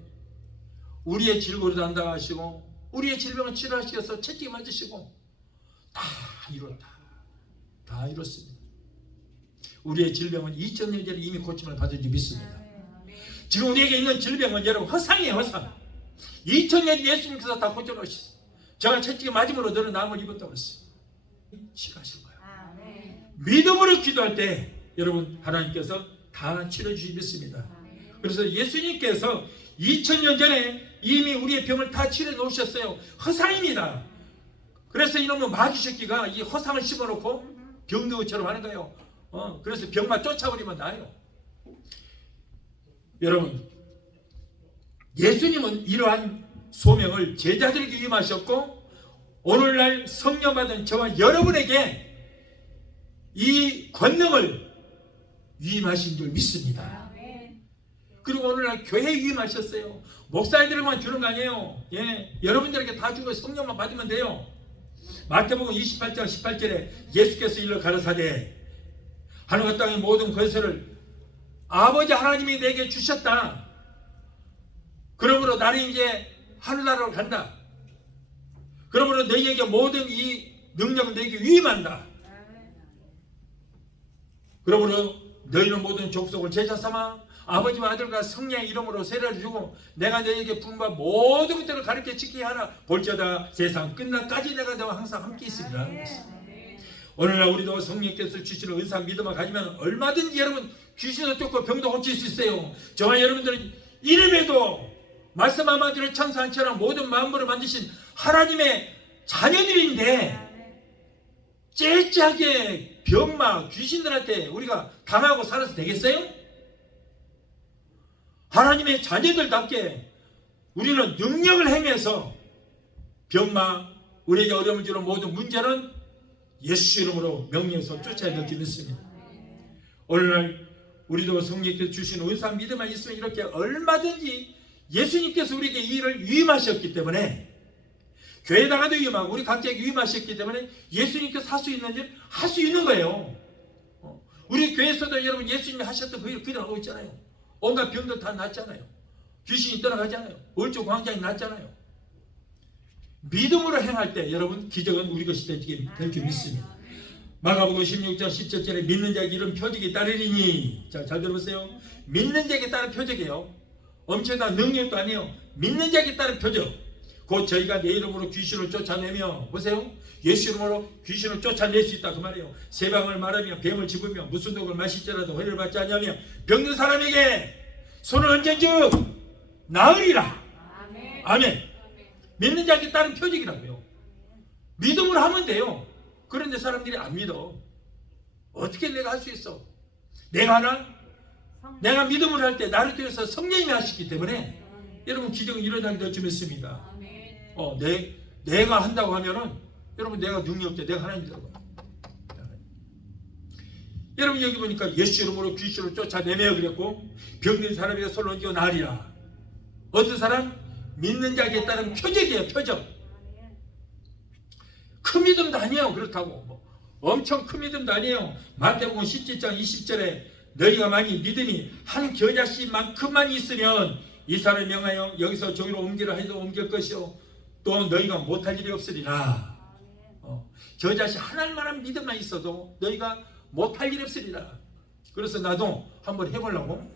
우리의 질고를 담당하시고 우리의 질병을 치료하시기 위해서 채찍에 맞으시고 다 이뤘다. 다 이뤘습니다. 우리의 질병은 2000년 전에 이미 고침을 받은 줄 믿습니다. 지금 우리에게 있는 질병은 여러분 허상이에요. 허상. 2000년 예수님께서 다 고쳐놓으셨어요. 제가 채찍에 맞음으로 너는 나음을 입었다고 했어요. 치료하신 거예요. 믿음으로 기도할 때 여러분 하나님께서 다 치료해 주시 믿습니다. 그래서 예수님께서 2000년 전에 이미 우리의 병을 다 치료 놓으셨어요. 허상입니다. 그래서 이놈의 마귀 새끼가 이 허상을 심어놓고 병든 것처럼 하는 거예요. 그래서 병만 쫓아버리면 나아요. 여러분, 예수님은 이러한 소명을 제자들에게 위임하셨고 오늘날 성령 받은 저와 여러분에게 이 권능을 위임하신 줄 믿습니다. 그리고 오늘날 교회에 위임하셨어요. 목사님들만 주는 거 아니에요. 예, 여러분들에게 다 주고 성령만 받으면 돼요. 마태복음 28장 18절에 예수께서 일러 가라사대 하늘과 땅의 모든 권세를 아버지 하나님이 내게 주셨다. 그러므로 나는 이제 하늘나라로 간다. 그러므로 너희에게 모든 이 능력은 너희에게 위임한다. 그러므로 너희는 모든 족속을 제자 삼아 아버지와 아들과 성령의 이름으로 세례를 주고 내가 너희에게 부름받은 모든 것들을 가르쳐 지키게 하라. 볼지어다 세상 끝날까지 내가 너와 항상 함께 있습니다. 오늘날 우리도 성령께서 주시는 은사 믿음을 가지면 얼마든지 여러분 귀신도 쫓고 병도 고칠 수 있어요. 저와 여러분들은 이름에도 말씀 한마디로 천사 한처럼 모든 만물을 만드신 하나님의 자녀들인데 째째하게 병마 귀신들한테 우리가 당하고 살아서 되겠어요? 하나님의 자녀들답게 우리는 능력을 행해서 병마 우리에게 어려움을 주는 모든 문제는 예수 이름으로 명령해서 쫓아야 될 줄 믿습니다. 오늘날 우리도 성령께서 주신 은사 믿음만 있으면 이렇게 얼마든지 예수님께서 우리에게 이 일을 위임하셨기 때문에 교회에다가도 위임하고 우리 각자에게 위임하셨기 때문에 예수님께서 할 수 있는 일 할 수 있는 거예요. 우리 교회에서도 여러분 예수님이 하셨던 그 일을 그대로 하고 있잖아요. 온갖 병들 다 낫잖아요. 귀신이 떠나가잖아요. 월조 광장이 낫잖아요. 믿음으로 행할 때 여러분 기적은 우리 것이 될 줄 믿습니다. 마가복음 16장 17절에 믿는 자에게 이런 표적이 따르리니, 자, 잘 들어보세요. 믿는 자에게 따른 표적이에요. 엄청난 능력도 아니에요. 믿는 자에게 따른 표적. 곧 저희가 내 이름으로 귀신을 쫓아내며, 보세요, 예수 이름으로 귀신을 쫓아낼 수 있다 그 말이에요. 세방을 말하며 뱀을 집으며 무슨 독을 마실지라도 허리를 받지 아니하며 병든 사람에게 손을 얹은즉 나으리라. 아멘. 아멘. 믿는 자에게 따른 표적이라고요. 믿음으로 하면 돼요. 그런데 사람들이 안 믿어. 어떻게 내가 할 수 있어? 내가 하나? 내가 믿음을 할 때 나를 통해서 성령님이 하시기 때문에 여러분 기적은 일어나게 될 줄 믿습니다. 내가 한다고 하면은 여러분 내가 능력자, 내가 하나님이라고. 여러분 여기 보니까 예수 이름으로 귀신을 쫓아내며 그랬고 병든 사람에게 손을 얹어 나으리라. 어떤 사람? 믿는 자에게 따른 표적이에요. 표적. 큰 믿음도 아니에요. 그렇다고 엄청 큰 믿음도 아니에요. 마태복음 17장 20절에 너희가 만일 믿음이 한 겨자씨만큼만 있으면 이 사람을 명하여 여기서 저기로 옮기라 해도 옮길 것이요 또 너희가 못할 일이 없으리라. 겨자씨 하나만한 믿음만 있어도 너희가 못할 일이 없으리라. 그래서 나도 한번 해보려고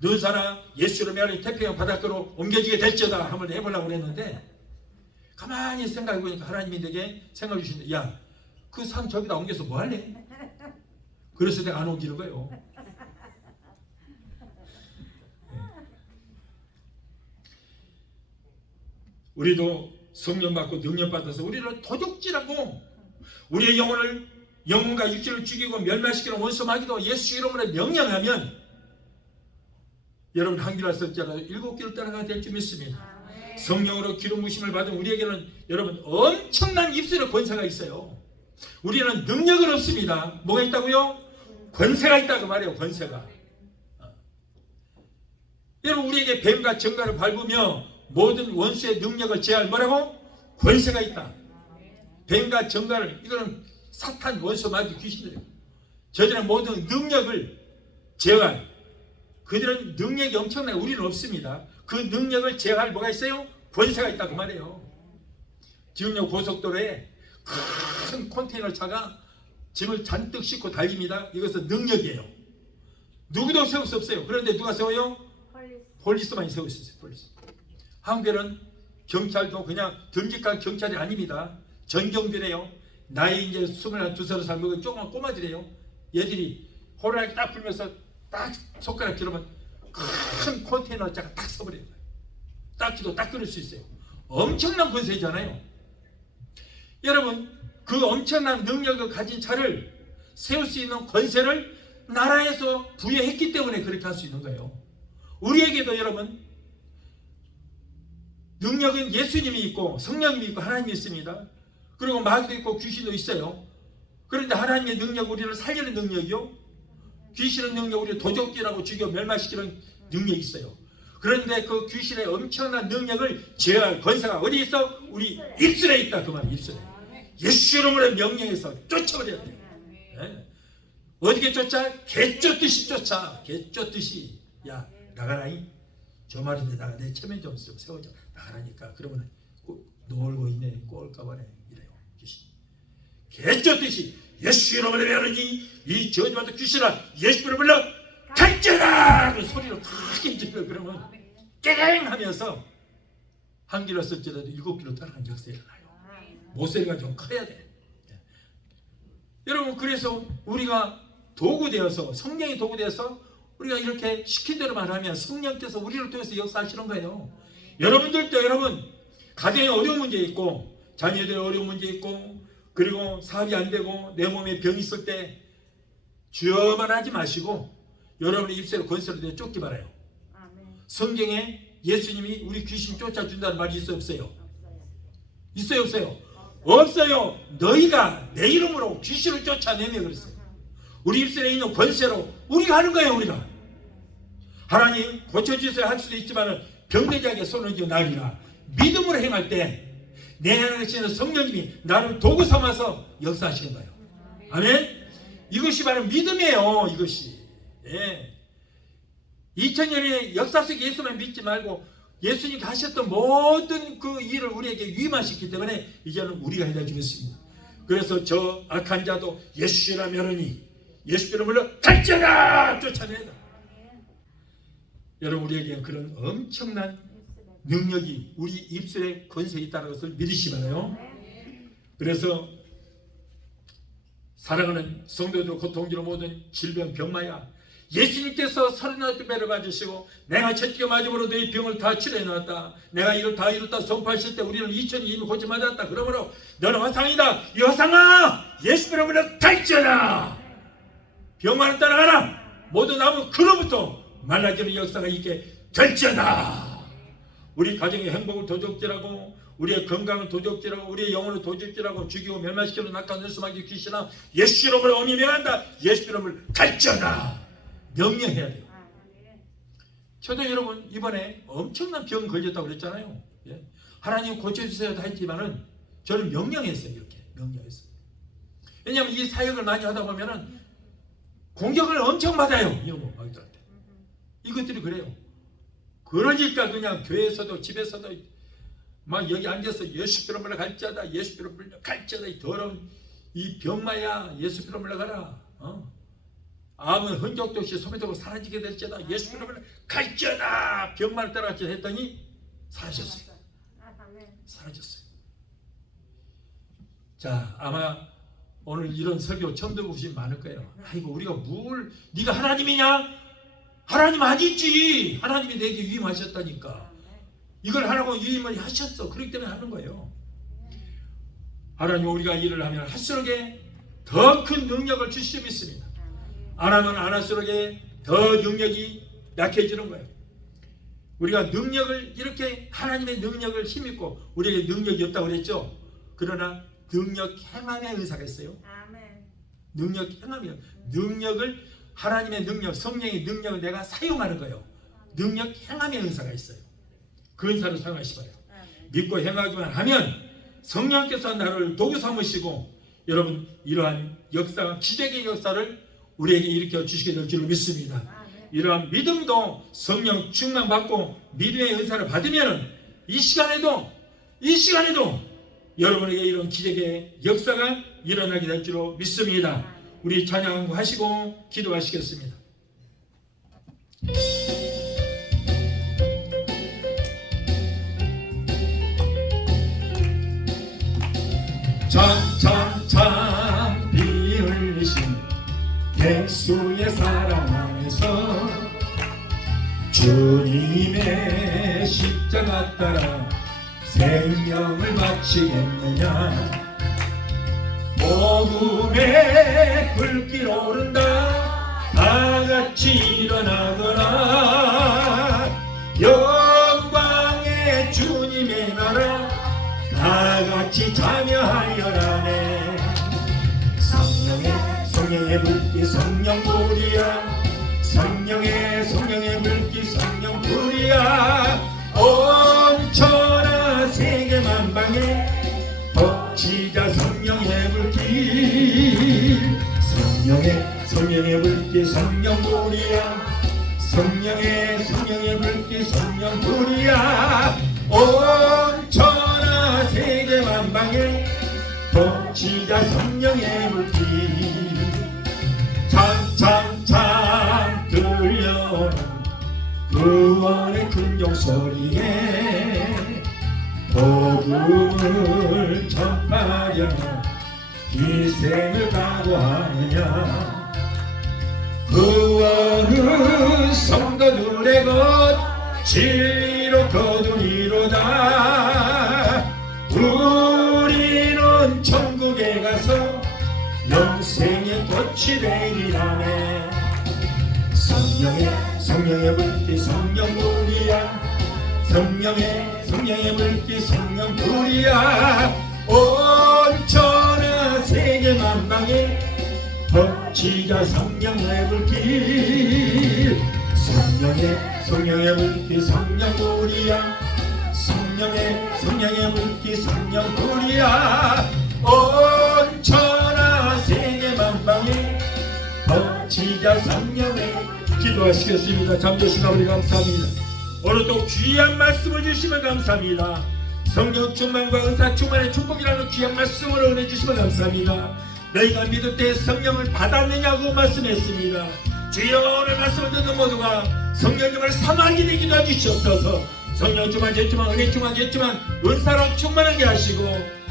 눈사나 예수로 메아리 태평양 바닷가로 옮겨지게 될지어다 한번 해보려고 그랬는데 가만히 생각해보니까 하나님이 내게 생각해 주시는데 야, 그 산 저기다 옮겨서 뭐 할래? 그래서 내가 안 옮기는 거예요. 우리도 성령 받고 능력 받아서 우리를 도둑질하고 우리의 영혼과 육체를 죽이고 멸망시키는 원수 마귀도 예수 이름으로 명령하면 여러분 한 길 할 수 없잖아요. 7길을 따라가야 될 줄 믿습니다. 성령으로 기름 부으심을 받은 우리에게는 여러분 엄청난 입술의 권세가 있어요. 우리는 능력은 없습니다. 뭐가 있다고요? 권세가 있다고 말해요. 권세가. 여러분 우리에게 뱀과 정갈을 밟으며 모든 원수의 능력을 제할 뭐라고? 권세가 있다. 뱀과 정갈을, 이거는 사탄 원수 마귀 귀신들이에요. 저들은 모든 능력을 제어할, 그들은 능력이 엄청나요. 우리는 없습니다. 그 능력을 제어할 뭐가 있어요? 권세가 있다고 말해요. 지금요 고속도로에 큰 컨테이너 차가 짐을 잔뜩 싣고 달립니다. 이것은 능력이에요. 누구도 세울 수 없어요. 그런데 누가 세워요? 폴리스만 세울 수 있어요. 폴리스. 한국에는 경찰도 그냥 듬직한 경찰이 아닙니다. 전경들이에요. 나이 이제 22살 먹은 조그만 꼬마들이에요. 얘들이 호루라기 딱 불면서 딱 손가락 들으면 큰 컨테이너 차가 딱 서버려요. 딱 쌓기도 딱 끊을 수 있어요. 엄청난 권세잖아요. 여러분, 그 엄청난 능력을 가진 자를 세울 수 있는 권세를 나라에서 부여했기 때문에 그렇게 할 수 있는 거예요. 우리에게도 여러분, 능력은 예수님이 있고 성령님이 있고 하나님이 있습니다. 그리고 마귀도 있고 귀신도 있어요. 그런데 하나님의 능력, 우리를 살리는 능력이요, 귀신의 능력, 우리를 도적질하고 죽여 멸망시키는 능력이 있어요. 그런데 그 귀신의 엄청난 능력을 제어할 권세가 어디 있어? 우리 입술에 있다. 그 말, 입술에. 예수 이름으로 명령해서 쫓아버려야 돼요. 네. 어떻게 쫓아? 개 쫓듯이 쫓아. 개 쫓듯이. 야, 나가라이. 저 말인데 나가. 내 체면 좀 세워줘. 나가라니까. 그러면 놀고 있네. 꼴까봐네. 이래요. 귀신. 개 쫓듯이 예수 이름으로 명하니 이 저주받은 귀신아, 예수 이름으로 불러 갈지어다! 그 소리를 크게 질러. 그러면 깨갱 하면서 한 길로 쓸지라도 7길로 따라가는 역사가 일어나요. 모세가 좀 커야 돼. 여러분, 그래서 우리가 도구되어서, 성령이 도구되어서 우리가 이렇게 시킨 대로만 하면 성령께서 우리를 통해서 역사하시는 거예요. 여러분들도 여러분 가정에 어려운 문제 있고, 자녀들의 어려운 문제 있고, 그리고 사업이 안 되고 내 몸에 병이 있을 때 주여만 하지 마시고 여러분의 입술에 권세로 내어 쫓기 바라요. 성경에 예수님이 우리 귀신 쫓아준다는 말이 있어요, 없어요? 있어요, 없어요? 없어요. 너희가 내 이름으로 귀신을 쫓아내며 그랬어요. 우리 입술에 있는 권세로 우리가 하는 거예요. 우리가 하나님 고쳐주세요 할 수도 있지만 병든 자에게 손을 쥐어 나으리라. 믿음으로 행할 때 내 안에 계시는 성령님이 나를 도구 삼아서 역사하시는 거예요. 아멘. 이것이 바로 믿음이에요. 이것이. 예. 2000년의 역사 속에 예수만 믿지 말고 예수님이 하셨던 모든 그 일을 우리에게 위임하셨기 때문에 이제는 우리가 해야 주겠습니다. 그래서 저 악한 자도 예수라 멸하니 예수 이름으로 갈지어다! 쫓아내다. 여러분, 우리에게 그런 엄청난 능력이 우리 입술에 권세에 있다는 것을 믿으시 바라요. 그래서 사랑하는 성도들, 고통스러운 모든 질병, 병마야, 예수님께서 38배를 맞으시고 내가 채찍에 맞음으로 너희 병을 다 치료해 놨다. 내가 이를 다 이뤘다 선포하실 때 우리는 2000이 이미 고쳐 맞았다. 그러므로 너는 화상이다. 이 화상아, 예수 이름으로 갈지어다. 병만은 따라가라. 모두 남은 그로부터 말라지는 역사가 있게 될지어다. 우리 가정의 행복을 도적질하고 우리의 건강을 도적질하고 우리의 영혼을 도적질하고 죽이고 멸망시키는 낙한 눈수마귀 귀신아, 예수 이름으로 엄히 명한다. 예수 이름을 갈지어다. 명령해야 돼요. 저도 여러분 이번에 엄청난 병 걸렸다고 그랬잖아요. 예. 하나님 고쳐주세요 다 했지만은 저는 명령했어요. 이렇게 명령했어요. 왜냐하면 이 사역을 많이 하다 보면은 공격을 엄청 받아요. 이놈의 마귀들한테. 이것들이 그래요. 그러니까 그냥 교회에서도 집에서도 막 여기 앉아서 예수 이름으로 갈지어다. 예수 이름으로 갈지어다. 이 더러운 이 병마야, 예수 이름으로 가라. 암은 흔적도 없이 소매적으로 사라지게 될지어다. 예수 이름으로 갈지어다. 병만을 따라갔지 했더니 사라졌어요. 사라졌어요. 자, 아마 오늘 이런 설교 처음 들어보신 많을 거예요. 아이고, 우리가 뭘, 네가 하나님이냐? 하나님 아니지. 하나님이 내게 위임하셨다니까. 이걸 하라고 위임을 하셨어. 그렇기 때문에 하는 거예요. 하나님, 우리가 일을 하면 할수록 더 큰 능력을 주시려 믿습니다. 안 하면 안 할수록 더 능력이 약해지는 거예요. 우리가 능력을 이렇게 하나님의 능력을 힘입고 우리에게 능력이 없다고 그랬죠. 그러나 능력 행함의 은사가 있어요. 능력 행함이요. 능력을 하나님의 능력, 성령의 능력을 내가 사용하는 거예요. 능력 행함의 은사가 있어요. 그 은사를 사용하시 바래요. 믿고 행하기만 하면 성령께서 나를 도구 삼으시고 여러분 이러한 역사, 기적의 역사를 우리에게 일으켜 주시게 될 줄로 믿습니다. 이러한 믿음도 성령 충만 받고 믿음의 은사를 받으면 이 시간에도 여러분에게 이런 기적의 역사가 일어나게 될 줄로 믿습니다. 우리 찬양하시고 기도하시겠습니다. 참참참 비 흘리신 예수의 사랑 안에서 주님의 십자가 따라 생명을 바치겠느냐. 복음의 불길 오른다 다같이 일어나거라. 영광의 주님의 나라 다같이 참여하여라네. 성령의 불길 성령불이야. 성령의 불길 성령불이야. 온 천하 세계 만방에 벅지자 성령의 불길. 성령의 불길 성령불이야. 성령의 불길 성령불이야. 온 천하 세계 만방에 벅지자 성령의 불길. 참참참 들려오는 구원의 큰 용소리에 복음을 전파하려면 희생을 각오하느냐. 구원은 성도들의 것 진리로 거두니로다. 우리는 천국에 가서 영생의 꽃이 되리라네. 성령의 불길 성령불이야. 성령의 불길 성령불이야. 온 천하 세계 만방에 벅지자 성령의 불길. 성령의 불길 성령불이야. 성령의 불길 성령불이야. 온 천하 세계 만방에 벅지자 성령의. 기도하시겠습니다. 잠자신 아버지 감사합니다. 오늘도 귀한 말씀을 주시면 감사합니다. 성령 충만과 은사 충만의 축복이라는 귀한 말씀을 은혜 주시면 감사합니다. 너희가 믿을 때 성령을 받았느냐고 말씀했습니다. 주여 오늘 말씀을 듣는 모두가 성령님을 사모하게 되기도 해주시옵소서. 성령 충만 제충만 은혜 충만 제충만 은사로 충만하게 하시고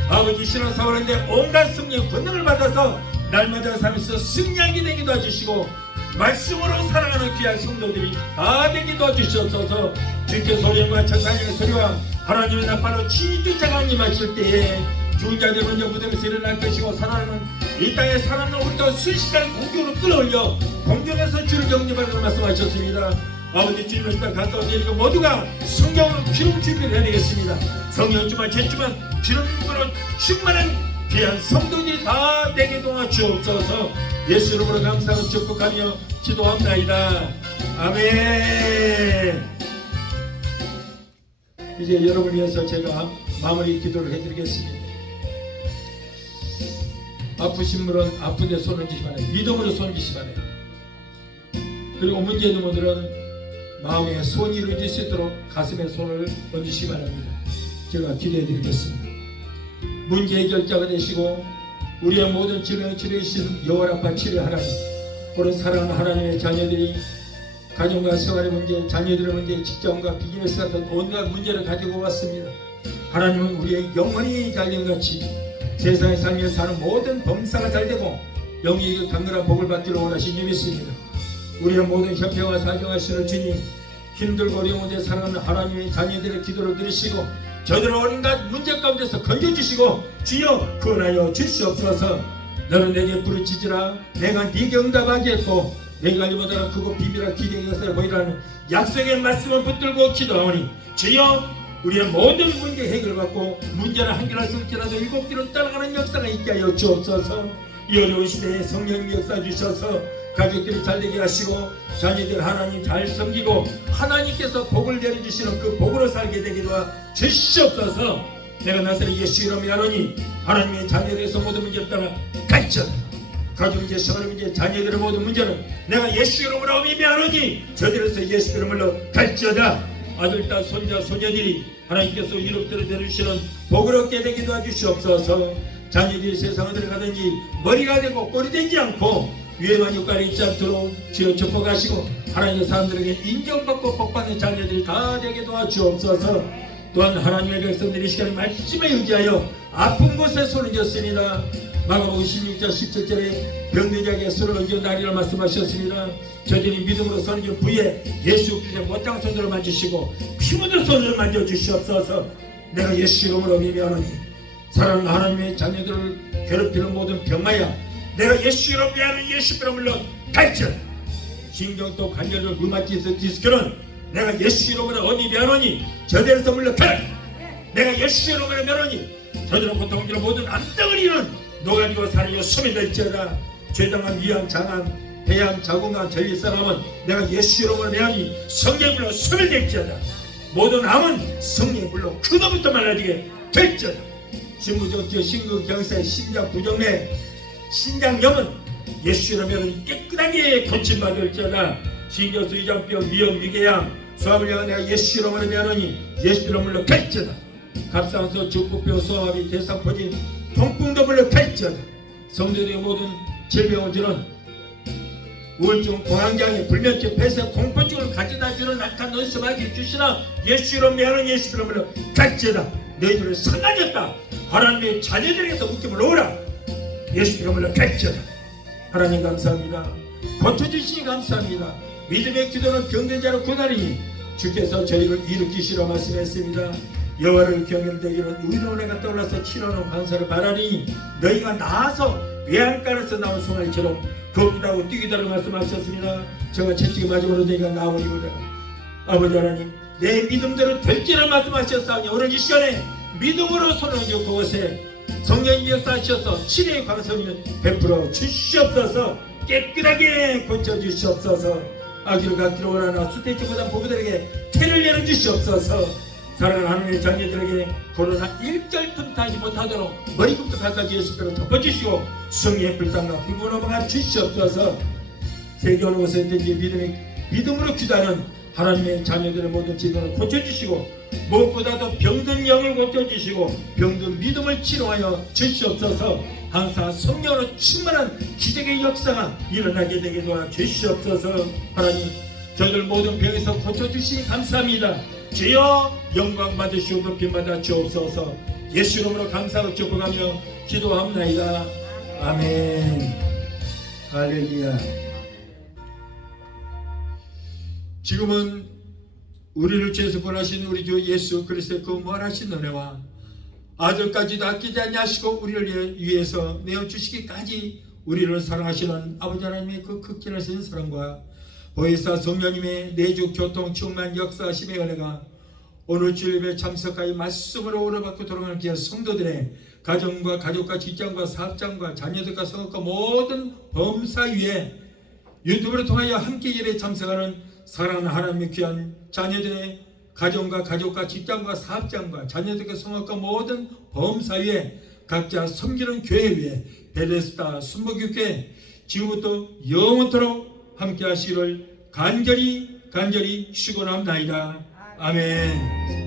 아버지 신앙 사원인데 온갖 성령 권능을 받아서 날마다 삶에서 승리하게 되기도 해주시고 말씀으로 살아가는 귀한 성도들이 다 되기도 해주시옵소서. 주께 소리와 천사님의 소리와 하나님의 나팔로 치주자가 임하실 때에 죽은 자들 먼저 무덤에서 일어날 것이고 살아남은 이 땅에 살아남은 우리도 순식간에 공중으로 끌어올려 공중에서 주를 영접하라고 말씀하셨습니다. 아버지 주님의 땅 가까운 내리고 모두가 성경으로 기름 준비를 해야 되겠습니다. 성령 주만 제주만 기름으로 충만한 귀한 성도들이 다 되게 도와주옵소서. 예수 이름으로 감사하고 축복하며 기도합나이다. 아멘. 이제 여러분을 위해서 제가 마무리 기도를 해드리겠습니다. 아프신 분은 아픈데 손을 주시 바라요. 믿음으로 손을 주시 바라요. 그리고 문제 있는 분들은 마음에 소원이 이루어질 수 있도록 가슴에 손을 얹으시기 바랍니다. 제가 기도해 드리겠습니다. 문제 해결자가 되시고 우리의 모든 질병을 치료해 주시는 여호와라파 치료 하나님, 오늘 사랑하는 하나님의 자녀들이 가정과 생활의 문제, 자녀들의 문제, 직장과 비즈니스 같은 온갖 문제를 가지고 왔습니다. 하나님은 우리의 영혼이 잘된같이 세상에 살면서 사는 모든 범사가 잘되고 영예의 강건한 복을 받기를 원하시니 믿습니다. 우리의 모든 협회와 사정하시는 주님, 힘들고 어려운 데 살아가는 하나님의 자녀들의 기도를 들으시고 저들을 온갖 문제 가운데서 건져주시고 주여 구원하여 주시옵소서. 너는 내게 부르짖으라 내가 네게 응답하겠고 내가 이보다 크고 비밀한 기대의 것을 보이라는 약속의 말씀을 붙들고 기도하오니 주여 우리의 모든 문제 해결받고 문제를 한결할 수 없지라도 일곱 길을 따라가는 역사가 있게 하여 주옵소서. 이 어려운 시대에 성령님 역사 주셔서 가족들이 잘되게 하시고 자녀들 하나님 잘 섬기고 하나님께서 복을 내려주시는 그 복으로 살게 되기도 주시옵소서. 내가 나사렛 예수 이름으로 하노니 하나님의 자녀들에서 모든 문제를 따라 가르쳐라. 가족 문제, 생활 문제, 자녀들의 모든 문제는 내가 예수 이름으로 의미하노니 저들에서 예수 이름으로 가르쳐라. 아들, 딸, 손자, 소녀들이 하나님께서 이롭대로 내려주시는 복을 얻게 되기도 해주시옵소서. 자녀들이 세상을 들어가든지 머리가 되고 꼴이 되지 않고 위에만 육가를 잊지 않도록 주여 축복하시고 하나님의 사람들에게 인정받고 복받는 자녀들이 다 되게 도와주옵소서. 또한 하나님의 백성들이 이 시간에 말씀에 의지하여 아픈 곳에 손을 졌습니다. 마가복음 16장 17절에 병든 자에게 손을 얹어 나리라 말씀하셨습니다. 저들이 믿음으로 손을 얹은 부에 예수 그리스도의 못장한 손으로 만지시고 피 묻은 손으로 만져주시옵소서. 내가 예수 이름으로 예배하노니 사랑하는 하나님의 자녀들을 괴롭히는 모든 병마야 내가 예수 이름으로 예배하는 예수 이름으로 갈지어다. 신경도 관절을 류마티스 디스크는 내가 예수 이름으로 언입하노니 저들에서 물러가라. 내가 예수 이름으로 면하니 저들은 고통으로 모든 암덩어리는 녹아지고 살아요 숨이 될지어다. 죄당한 위암 장암 폐암 자궁암 전립선암은 내가 예수 이름으로 면하니 성령의 불로 숨이 될지어다. 모든 암은 성령의 불로 그거부터 말라지게 될지어다. 신부정증 심근경색 심장 부정맥 신장염은 예수 이름으로 깨끗하게 고침받을지어다. 신경수 위장병 위염 위궤양 소화불 향한 내가 예수 이름으로 면하니 예수 이름으로 갈지어다. 갑상선 중풍병 소화마비 대상포진 통풍도 불러 갈지어다. 성도들의 모든 질병을 주는 우울증 공황장애 불면증 폐쇄 공포증을 가져다 주는 악한 원수마귀 주시나 예수 이름으로 면하는 예수 이름으로 갈지어다. 너희들을 상하였다. 하나님의 자녀들에게서 묶임을 놓으라. 예수 이름으로 갈지어다. 하나님 감사합니다. 고쳐주시니 감사합니다. 믿음의 기도는 병든 자를 구하리니 주께서 저희를 일으키시라 말씀했습니다. 여호와를 경외되기는 의로운 해가 떠올라서 치러는 광사를 바라니 너희가 나아서 외양간에서 나온 송아지처럼 걷기도 뛰기도록 말씀하셨습니다. 제가 채찍이 맞으므로 너희가 나오리로다. 아버지 하나님 내 믿음대로 될지라 말씀하셨사오니 오늘 이 시간에 믿음으로 손을 얹어 그곳에 성령이 역사하셔서 치료의 광선을 베풀어 주시옵소서. 깨끗하게 고쳐주시옵소서. 아기를 갖기로 원하나 수태지보다 부부들에게 태를 내려주시옵소서. 사랑하는 하나님의 자녀들에게 코로나 일절품타 하지 못하도록 머리부터 발까지 예수께로 덮어주시고 성령의 불쌍과 불구 넘어가 주시옵소서. 세계 어느 곳에든지 믿음으로 기도하는 하나님의 자녀들의 모든 질병을 고쳐주시고 무엇보다도 병든 영을 고쳐주시고 병든 믿음을 치료하여 주시옵소서. 항상 성령으로 충만한 기적의 역사가 일어나게 되게 도와주시옵소서. 하나님 저들 모든 병에서 고쳐주시니 감사합니다. 주여 영광 받으시고 높임 받아 주옵소서. 예수 이름으로 감사를 축복하며 기도합나이다. 아멘. 할렐루야. 지금은 우리를 죄에서 구원하신 우리 주 예수 그리스도의 그 무한하신 은혜와 아들까지도 아끼지 아니하시고 우리를 위해서 내어주시기까지 우리를 사랑하시는 아버지 하나님의 그 극진하신 사랑과 보혜사 성령님의 내주 교통 충만 역사하심의 은혜가 오늘 주일에 참석하여 말씀으로 오래받고 돌아가는 귀한 성도들의 가정과 가족과 직장과 사업장과 자녀들과 성업과 모든 범사 위에 유튜브를 통하여 함께 예배에 참석하는 사랑하는 하나님의 귀한 자녀들의 가정과 가족과 직장과 사업장과 자녀들과 성업과 모든 범사 위에 각자 섬기는 교회 위에 베데스다 순복교회 지금부터 영원토록 함께 하시기를 간절히 축원합나이다. 아멘.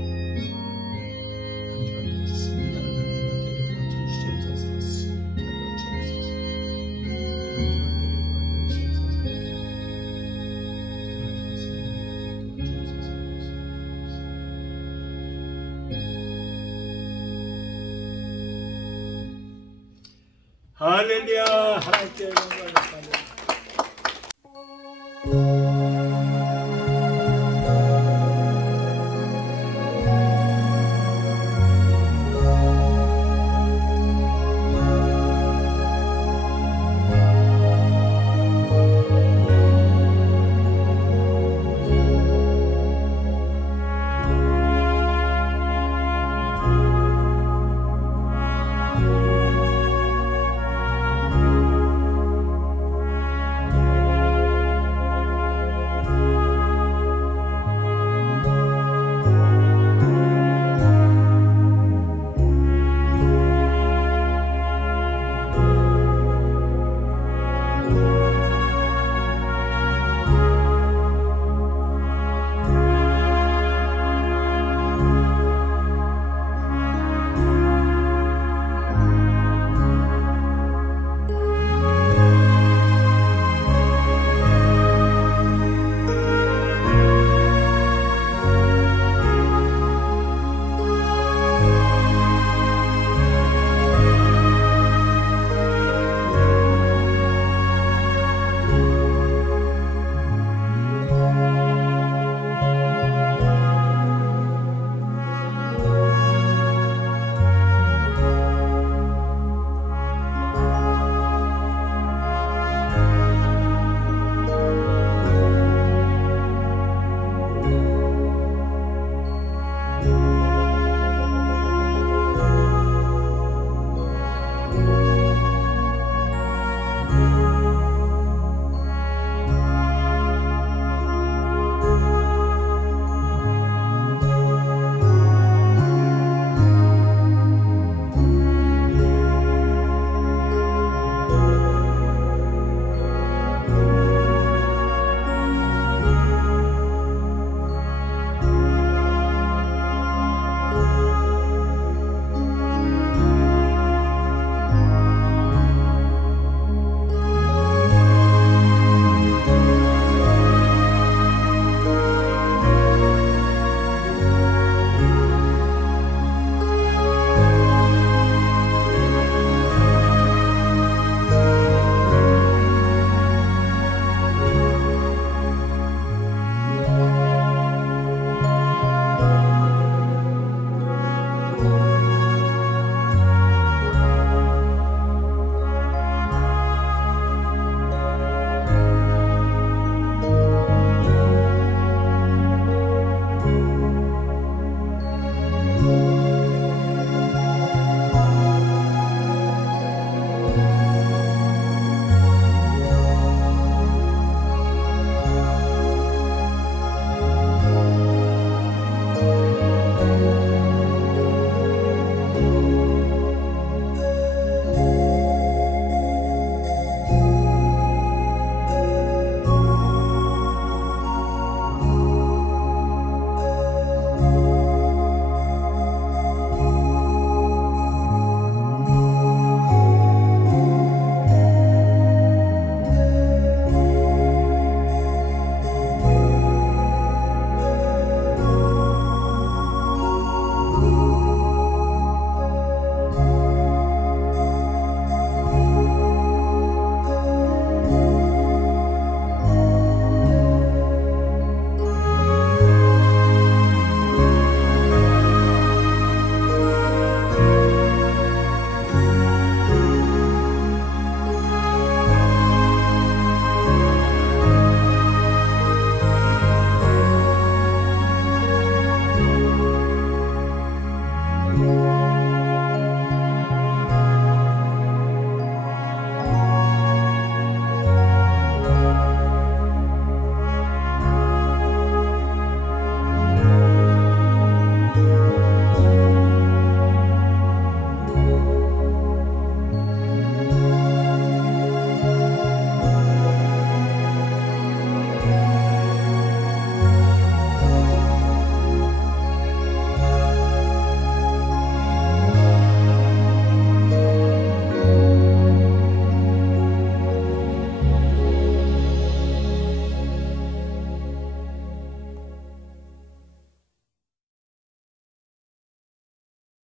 할렐루야. 하나님께 영광을 받습니다.